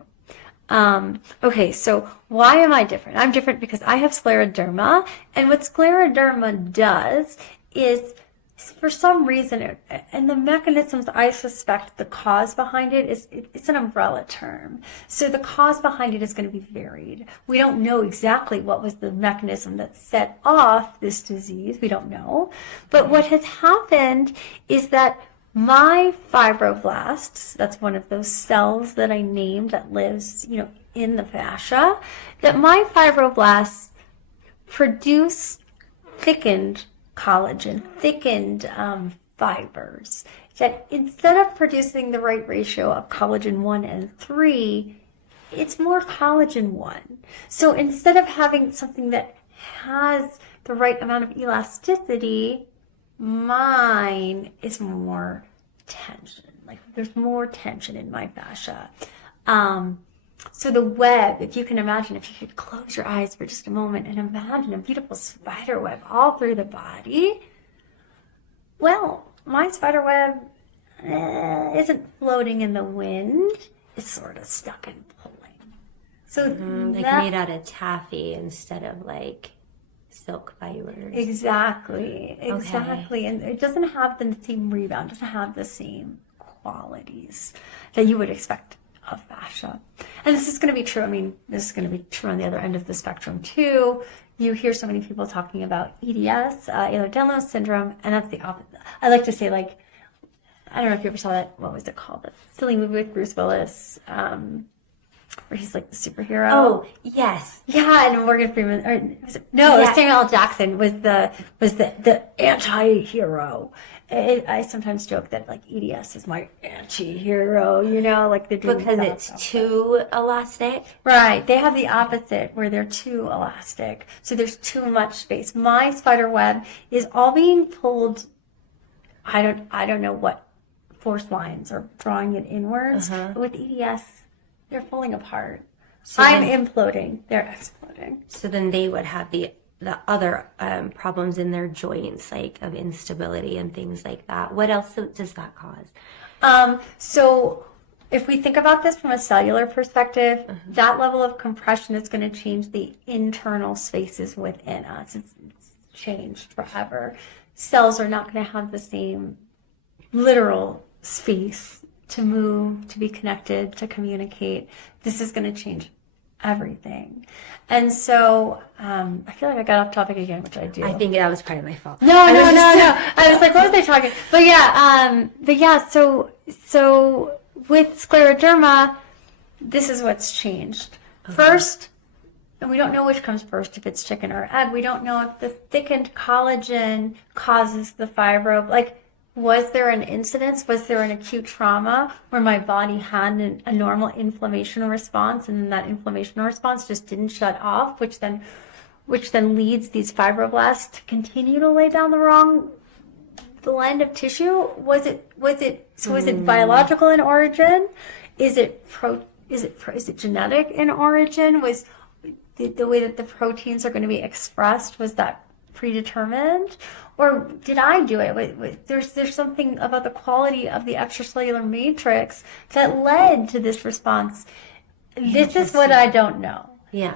Okay, so why am I different? I'm different because I have scleroderma, and what scleroderma does is, for some reason, and the mechanisms I suspect the cause behind it is, it's an umbrella term. So the cause behind it is going to be varied. We don't know exactly what was the mechanism that set off this disease. We don't know. But what has happened is that my fibroblasts, that's one of those cells that I named that lives, in the fascia, that my fibroblasts produce thickened collagen, thickened fibers, that instead of producing the right ratio of collagen 1 and 3, it's more collagen 1. So instead of having something that has the right amount of elasticity, mine is more tension. Like there's more tension in my fascia. So the web, if you can imagine, if you could close your eyes for just a moment and imagine a beautiful spider web all through the body, well, my spider web isn't floating in the wind. It's sort of stuck and pulling. So made out of taffy instead of like silk fibers. Exactly. Okay. And it doesn't have the same rebound, doesn't have the same qualities that you would expect of fascia. And this is going to be true. I mean, this is going to be true on the other end of the spectrum too. You hear so many people talking about EDS, Ehlers-Danlos syndrome, and that's the opposite. I like to say, like, I don't know if you ever saw that, what was it called? That silly movie with Bruce Willis, where he's like the superhero. Oh, yes. Yeah, and Morgan Freeman, or was it, no, it was Samuel L. Jackson was the anti-hero. I sometimes joke that like EDS is my anti-hero, like they're doing Because it's too elastic. Right. They have the opposite where they're too elastic. So there's too much space. My spider web is all being pulled. I don't know what force lines are drawing it inwards. But with EDS, they're falling apart. So I'm imploding. They're exploding. So then they would have the other problems in their joints, like of instability and things like that. What else does that cause? So if we think about this from a cellular perspective, that level of compression is going to change the internal spaces within us. It's changed forever. Cells are not going to have the same literal space to move, to be connected, to communicate. This is going to change everything. And so I feel like I got off topic again, which I do. I think that was part of my fault. No. I was like, what was I talking? But yeah, so with scleroderma, this is what's changed. First, and we don't know which comes first, if it's chicken or egg. We don't know if the thickened collagen causes the fibro. Like, was there an incidence? Was there an acute trauma where my body had a normal inflammation response, and then that inflammation response just didn't shut off, which then leads these fibroblasts to continue to lay down the blend of tissue? Was it biological in origin? Is it genetic in origin? Was the way that the proteins are going to be expressed, was that predetermined? Or did I do it? There's something about the quality of the extracellular matrix that led to this response. This is what I don't know. Yeah.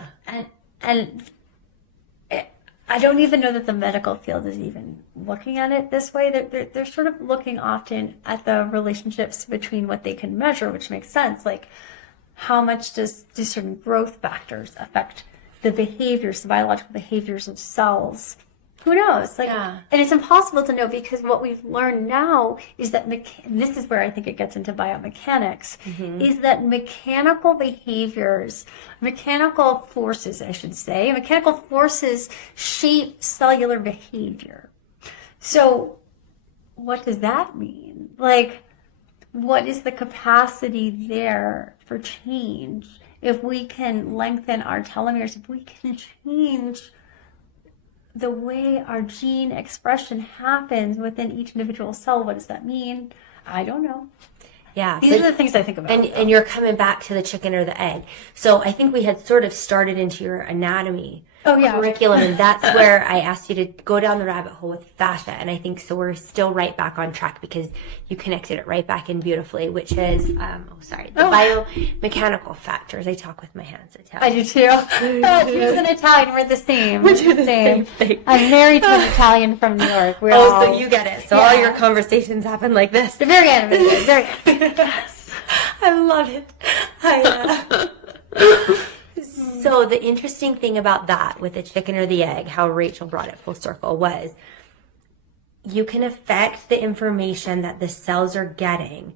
And I don't even know that the medical field is even looking at it this way. They're sort of looking often at the relationships between what they can measure, which makes sense. Like, how much do certain growth factors affect the behaviors, the biological behaviors of cells? Who knows? And it's impossible to know, because what we've learned now is that, and this is where I think it gets into biomechanics, is that mechanical behaviors, mechanical forces shape cellular behavior. So what does that mean? Like, what is the capacity there for change? If we can lengthen our telomeres, if we can change the way our gene expression happens within each individual cell, what does that mean? I don't know. Yeah. These are the things I think about. And you're coming back to the chicken or the egg. So I think we had sort of started into your anatomy curriculum, and that's where I asked you to go down the rabbit hole with fascia. And I think so we're still right back on track because you connected it right back in beautifully, which is the biomechanical factors. I talk with my hands. I do too. She's an Italian. We're the same. We're the same thing. I'm married to an Italian from New York. So you get it. So all your conversations happen like this. They're very animated. Very Yes. I love it. So the interesting thing about that with the chicken or the egg, how Rachel brought it full circle, was you can affect the information that the cells are getting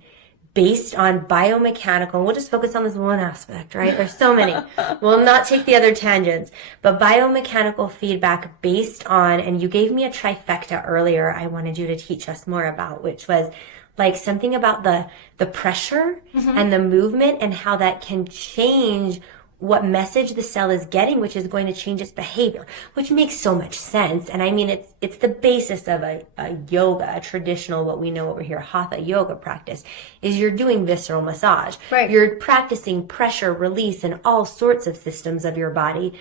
based on biomechanical. We'll just focus on this one aspect, right? There's so many. We'll not take the other tangents, but biomechanical feedback based on, and you gave me a trifecta earlier I wanted you to teach us more about, which was like something about the pressure and the movement and how that can change what message the cell is getting, which is going to change its behavior, which makes so much sense. And I mean, it's the basis of a yoga, a traditional, what we know over here, hatha yoga practice, is you're doing visceral massage. Right. You're practicing pressure release in all sorts of systems of your body.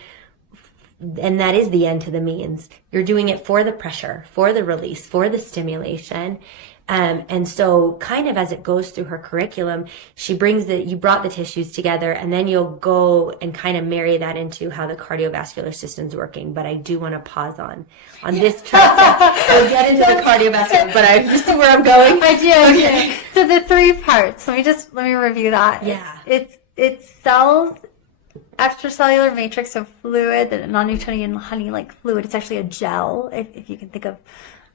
And that is the end to the means. You're doing it for the pressure, for the release, for the stimulation. And so kind of as it goes through her curriculum, you brought the tissues together, and then you'll go and kind of marry that into how the cardiovascular system's working. But I do want to pause on this track. We'll get into the cardiovascular, but you see where I'm going? I do. Okay. So the three parts, let me review that. Yeah. It's cells, extracellular matrix, so fluid, the non-Newtonian honey-like fluid. It's actually a gel, if you can think of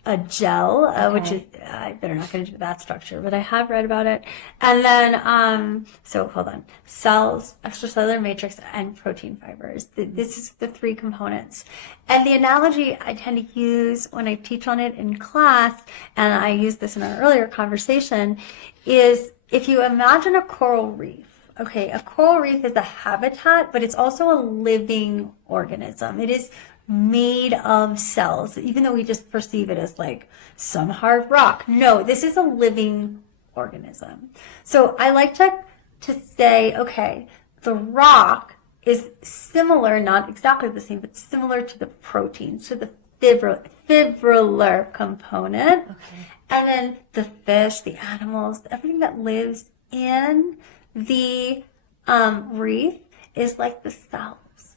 a gel, which is, I better not get into that structure, but I have read about it. And then, so hold on, cells, extracellular matrix, and protein fibers. This is the three components. And the analogy I tend to use when I teach on it in class, and I used this in our earlier conversation, is if you imagine a coral reef. Okay, a coral reef is a habitat, but it's also a living organism. It is made of cells, even though we just perceive it as like some hard rock. No, this is a living organism. So I like to say, okay, the rock is similar, not exactly the same, but similar to the protein, so the fibrillar component. Okay. And then the fish, the animals, everything that lives in the reef is like the cells.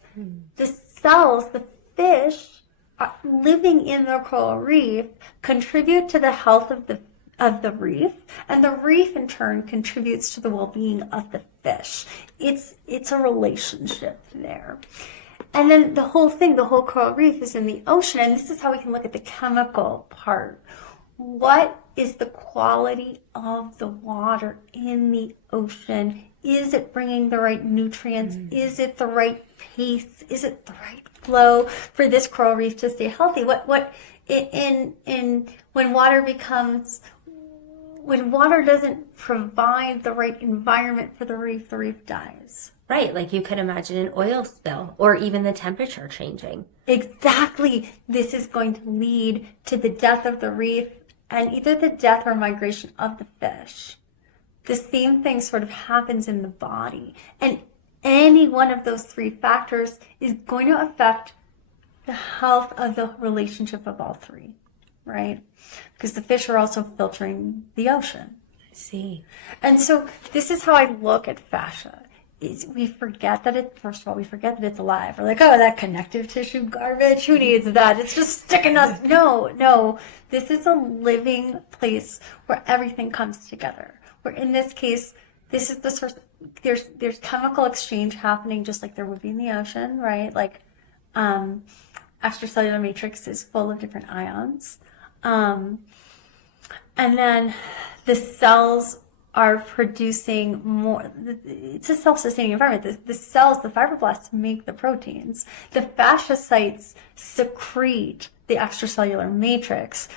The cells, the fish living in the coral reef contribute to the health of the reef, and the reef in turn contributes to the well-being of the fish. It's a relationship there. And then the whole coral reef is in the ocean, and this is how we can look at the chemical part. What is the quality of the water in the ocean? Is it bringing the right nutrients? Is it the right pace? Is it the right flow for this coral reef to stay healthy? When water doesn't provide the right environment for the reef dies. Right, like you could imagine an oil spill or even the temperature changing. Exactly. This is going to lead to the death of the reef and either the death or migration of the fish. The same thing sort of happens in the body. And any one of those three factors is going to affect the health of the relationship of all three, right? Because the fish are also filtering the ocean. I see. And so this is how I look at fascia. We forget that it's alive. We're like, oh, that connective tissue garbage, who needs that? It's just sticking us. No. This is a living place where everything comes together. Where in this case, this is the source. There's chemical exchange happening just like there would be in the ocean, right? Like extracellular matrix is full of different ions. And then the cells are producing more. It's a self-sustaining environment. The cells, the fibroblasts, make the proteins. The fasciocytes secrete the extracellular matrix.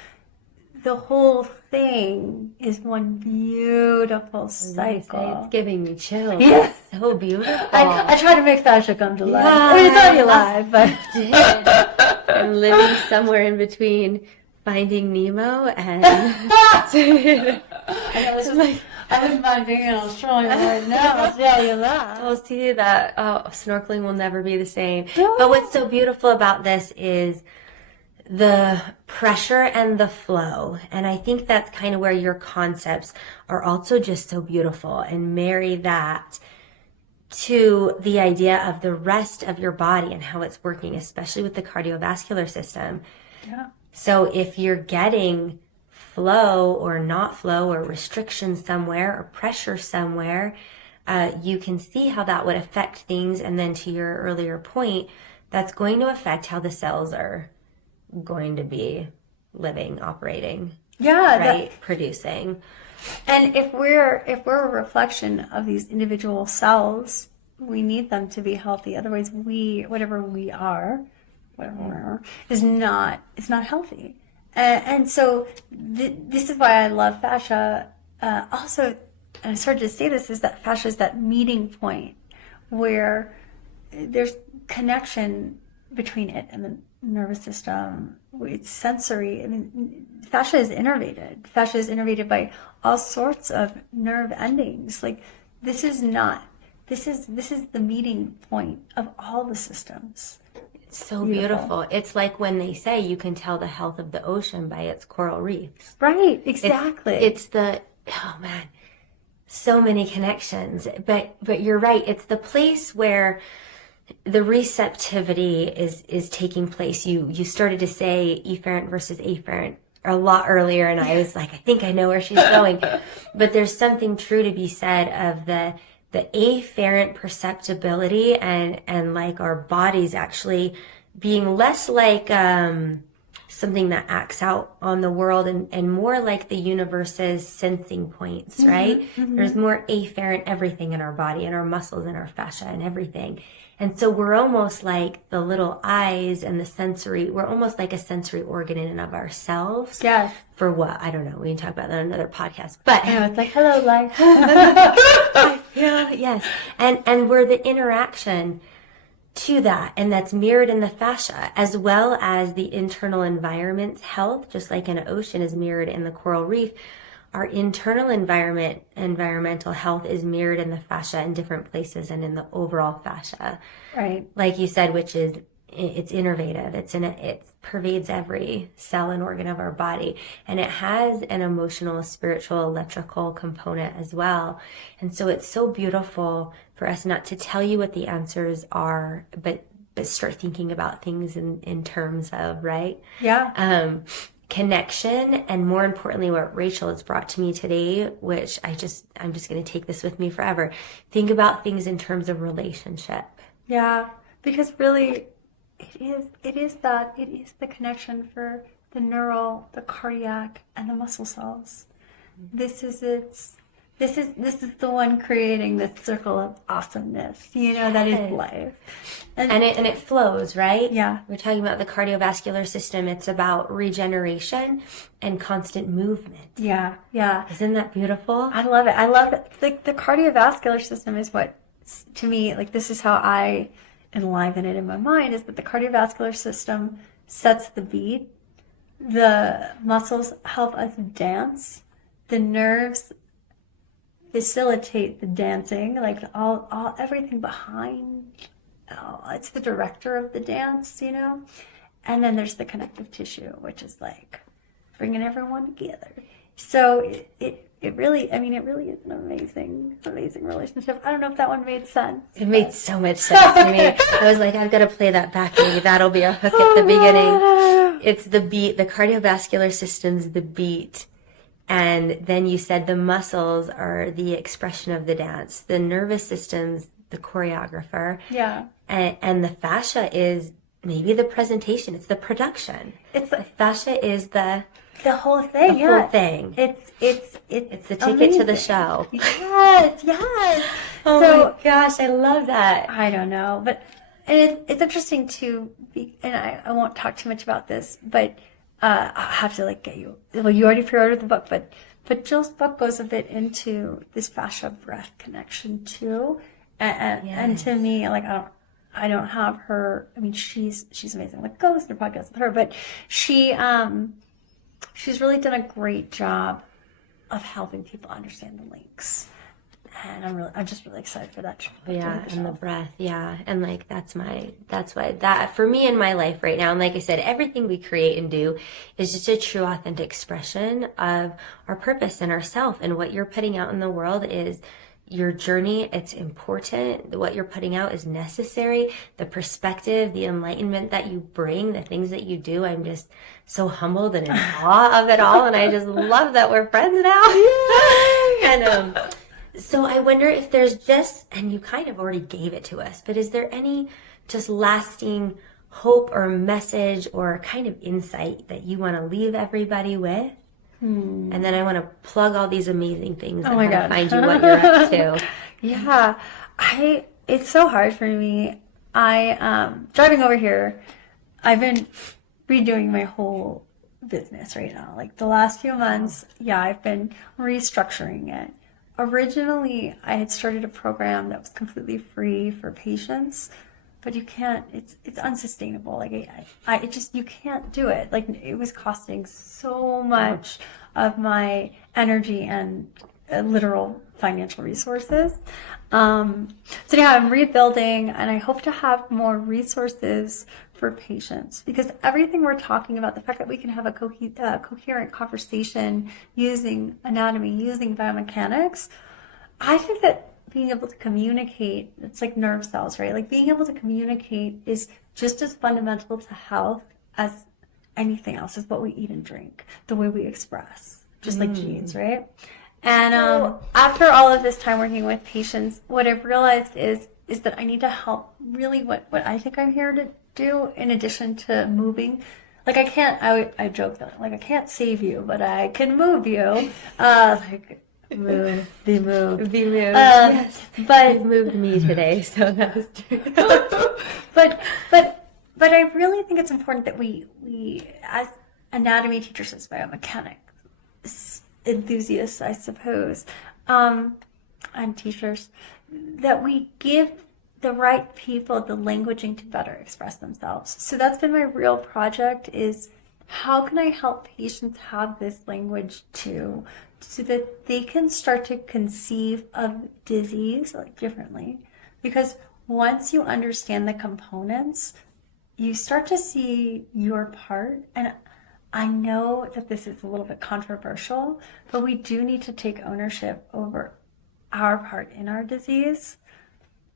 The whole thing is one beautiful cycle. It's giving me chills. Yeah. So beautiful. I try to make fascia come to life. Yeah. I mean, it's already alive, but I'm living somewhere in between Finding Nemo and I know, I wouldn't mind being in Australia right now, I'll tell you that. We'll see that snorkeling will never be the same. But what's so beautiful about this is the pressure and the flow. And I think that's kind of where your concepts are also just so beautiful, and marry that to the idea of the rest of your body and how it's working, especially with the cardiovascular system. Yeah. So if you're getting flow or not flow or restriction somewhere or pressure somewhere, you can see how that would affect things. And then to your earlier point, that's going to affect how the cells are going to be living, operating, right? Producing. And if we're a reflection of these individual cells, we need them to be healthy. Otherwise, whatever we are, is not healthy. And so this is why I love fascia. Also, and I started to say this, is that fascia is that meeting point where there's connection between it and the nervous system. It's sensory. I mean, fascia is innervated. Fascia is innervated by all sorts of nerve endings. Like, this is the meeting point of all the systems. It's so beautiful. It's like when they say you can tell the health of the ocean by its coral reefs. Right, exactly. It's oh man, so many connections. But you're right. It's the place where the receptivity is taking place. You started to say efferent versus afferent a lot earlier, and I was like, I think I know where she's going. But there's something true to be said of the afferent perceptibility and like our bodies actually being less like something that acts out on the world and more like the universe's sensing points, right? Mm-hmm. There's more afferent everything in our body and our muscles and our fascia and everything. And so we're almost like the little eyes and the sensory, we're almost like a sensory organ in and of ourselves. Yes. For what? I don't know. We can talk about that on another podcast. But I know, it's like, hello, life. I feel, yes. And we're the interaction to that. And that's mirrored in the fascia, as well as the internal environment's health, just like an ocean is mirrored in the coral reef. Our internal environmental health is mirrored in the fascia in different places and in the overall fascia. Right. Like you said, which is, it's innervative. It pervades every cell and organ of our body. And it has an emotional, spiritual, electrical component as well. And so it's so beautiful for us not to tell you what the answers are, but start thinking about things in terms of, right? Yeah. Connection, and more importantly, what Rachel has brought to me today, which I'm just going to take this with me forever. Think about things in terms of relationship. Yeah, because really, it is the connection for the neural, the cardiac, and the muscle cells. This is the one creating this circle of awesomeness, that is life. And it flows, right? Yeah. We're talking about the cardiovascular system. It's about regeneration and constant movement. Yeah, yeah. Isn't that beautiful? I love it. I love it. The cardiovascular system is what, to me, like, this is how I enliven it in my mind, is that the cardiovascular system sets the beat. The muscles help us dance. The nerves facilitate the dancing, like all everything behind. It's the director of the dance, and then there's the connective tissue, which is like bringing everyone together. So it really is an amazing relationship. I don't know if that one made sense. It made so much sense to me. I was like, I've got to play that back. Maybe that'll be a hook at the beginning. It's the beat. The cardiovascular system's the beat. And then you said the muscles are the expression of the dance. The nervous system's the choreographer. Yeah. And the fascia is maybe the presentation. It's the production. The fascia is the whole thing. The whole thing. It's the ticket to the show. Yes. Oh my gosh, I love that. I don't know, but it's interesting to be, and I won't talk too much about this, but I'll have to get you. Well, you already pre-ordered the book, but Jill's book goes a bit into this fascia breath connection too, and to me, I don't have her. I mean, she's amazing. Go listen to podcasts with her, but she's really done a great job of helping people understand the links. And I'm just really excited for that. Yeah, and the breath, yeah. And like that's why that for me in my life right now, and like I said, everything we create and do is just a true authentic expression of our purpose and ourself. And what you're putting out in the world is your journey. It's important. What you're putting out is necessary. The perspective, the enlightenment that you bring, the things that you do, I'm just so humbled and in awe of it all. And I just love that we're friends now. And so I wonder if there's just, and you kind of already gave it to us, but is there any just lasting hope or message or kind of insight that you want to leave everybody with? And then I want to plug all these amazing things that find you what you're up to. Yeah, it's so hard for me. Driving over here, I've been redoing my whole business right now. Like the last few months, I've been restructuring it. Originally, I had started a program that was completely free for patients, but you can't, it's unsustainable. Like you can't do it. Like it was costing so much of my energy and literal financial resources. So I'm rebuilding, and I hope to have more resources for patients, because everything we're talking about, the fact that we can have a coherent conversation using anatomy, using biomechanics, I think that being able to communicate, it's like nerve cells, right? Like being able to communicate is just as fundamental to health as anything else, is what we eat and drink, the way we express, just like genes, right? And after all of this time working with patients, what I've realized is that I need to help really what I think I'm here to do, in addition to moving. Like I joke that like I can't save you, but I can move you. Be moved. Yes. But you've moved me today, so that was true. but I really think it's important that we as anatomy teachers, as biomechanics enthusiasts, I suppose, and teachers, that we give the right people the languaging to better express themselves. So that's been my real project, is how can I help patients have this language too, so that they can start to conceive of disease like differently. Because once you understand the components, you start to see your part. And I know that this is a little bit controversial, but we do need to take ownership over our part in our disease,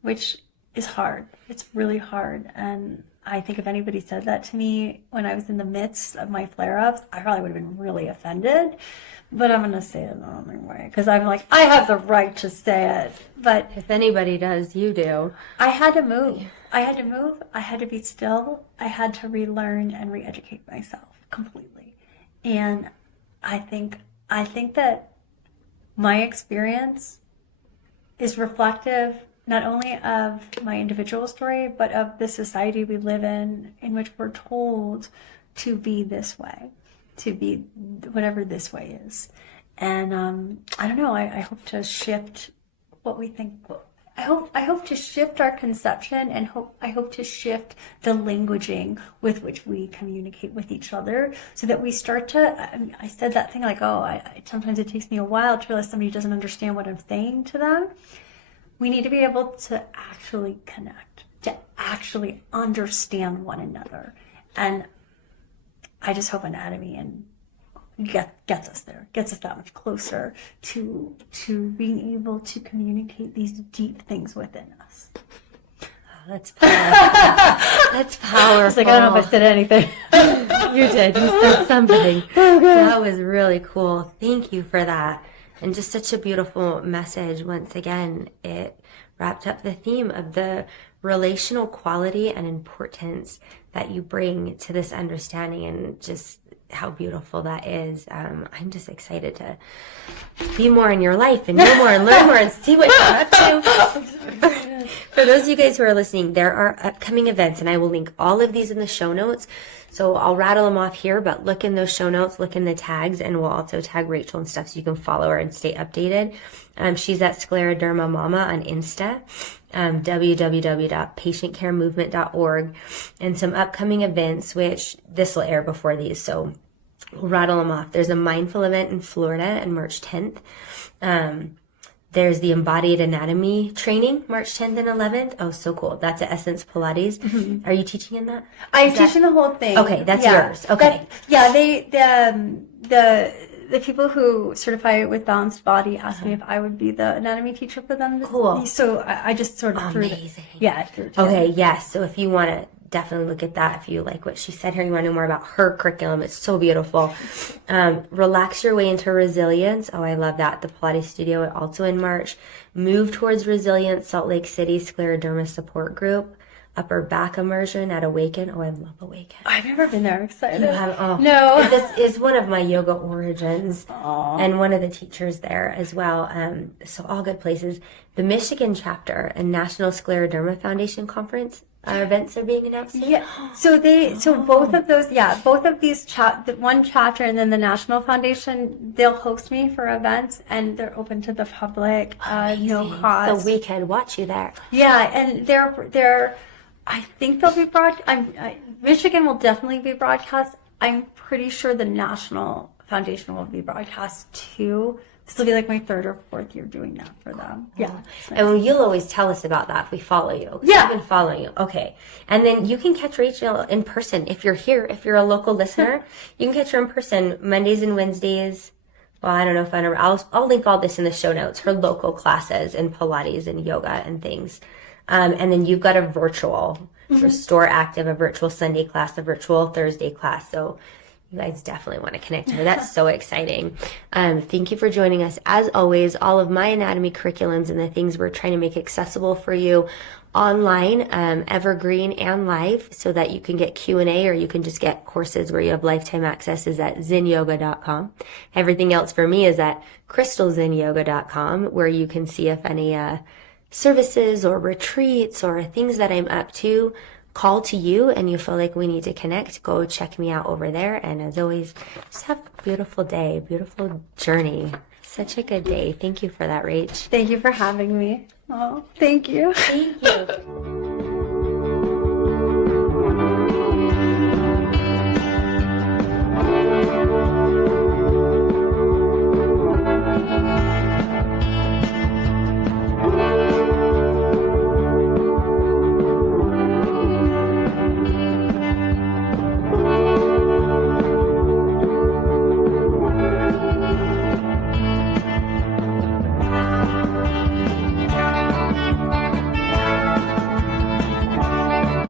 which is hard. It's really hard. And I think if anybody said that to me when I was in the midst of my flare-ups, I probably would have been really offended. But I'm going to say it the wrong way, because I'm like, I have the right to say it. But if anybody does, you do. I had to move. I had to be still. I had to relearn and re-educate myself completely. And I think that my experience is reflective not only of my individual story, but of the society we live in which we're told to be this way, to be whatever this way is. And I don't know, I hope to shift what we think. I hope to shift our conception, and I hope to shift the languaging with which we communicate with each other, so that we start to, I said that thing like, sometimes it takes me a while to realize somebody doesn't understand what I'm saying to them. We need to be able to actually connect, to actually understand one another. And I just hope anatomy and gets us there, gets us that much closer to being able to communicate these deep things within us. Oh, that's powerful. That's powerful. It's like, I don't know if I said anything. You did. You said something. That was really cool. Thank you for that. And just such a beautiful message. Once again, it wrapped up the theme of the relational quality and importance that you bring to this understanding, and just how beautiful that is. I'm just excited to be more in your life and know more and learn more and see what you're up to. For those of you guys who are listening, there are upcoming events, and I will link all of these in the show notes. So I'll rattle them off here, but look in those show notes, look in the tags, and we'll also tag Rachel and stuff so you can follow her and stay updated. She's at Scleroderma Mama on Insta, www.patientcaremovement.org, and some upcoming events, which this will air before these. So We'll rattle them off. There's a mindful event in Florida on March 10th. There's the embodied anatomy training, March 10th and 11th. Oh, so cool. That's at Essence Pilates. Are you teaching in that? I'm teaching the whole thing. Okay, that's yours. Okay. The people who certify with Balanced Body asked me if I would be the anatomy teacher for them. Cool. So I just sort of threw it. Amazing. Yeah. Threw it Okay, yes. So if you want to definitely look at that, if you like what she said here, you want to know more about her curriculum, it's so beautiful. Relax your way into resilience. Oh, I love that. The Pilates studio also in March. Move towards resilience, Salt Lake City scleroderma support group. Upper back immersion at Awaken. Oh, I love Awaken. I've never been there. I'm excited. No. This is one of my yoga origins. And one of the teachers there as well. So all good places. The Michigan chapter and National Scleroderma Foundation Conference events are being announced. Yeah. So both of those, both of these the one chapter and then the National Foundation, they'll host me for events and they're open to the public, no cost. So we can watch you there. Yeah, and they're I think they'll be Michigan will definitely be broadcast. I'm pretty sure the National Foundation will be broadcast too. This will be like my 3rd or 4th year doing that for them. Yeah. Nice. And you'll always tell us about that if we follow you. Yeah. I've been following you. Okay. And then you can catch Rachel in person if you're here. If you're a local listener, you can catch her in person Mondays and Wednesdays. Well, I don't know if I'll link all this in the show notes. Her local classes in Pilates and yoga and things. And then you've got a virtual Restore Active, a virtual Sunday class, a virtual Thursday class. So you guys definitely want to connect to her. That's so exciting. Thank you for joining us. As always, all of my anatomy curriculums and the things we're trying to make accessible for you online, evergreen and live, so that you can get Q&A or you can just get courses where you have lifetime access is at zenyoga.com. Everything else for me is at crystalzenyoga.com, where you can see if any services or retreats or things that I'm up to call to you and you feel like we need to connect, go check me out over there. And as always, just have a beautiful day, beautiful journey. Such a good day. Thank you for that, Rach. Thank you for having me. Oh, thank you. Thank you.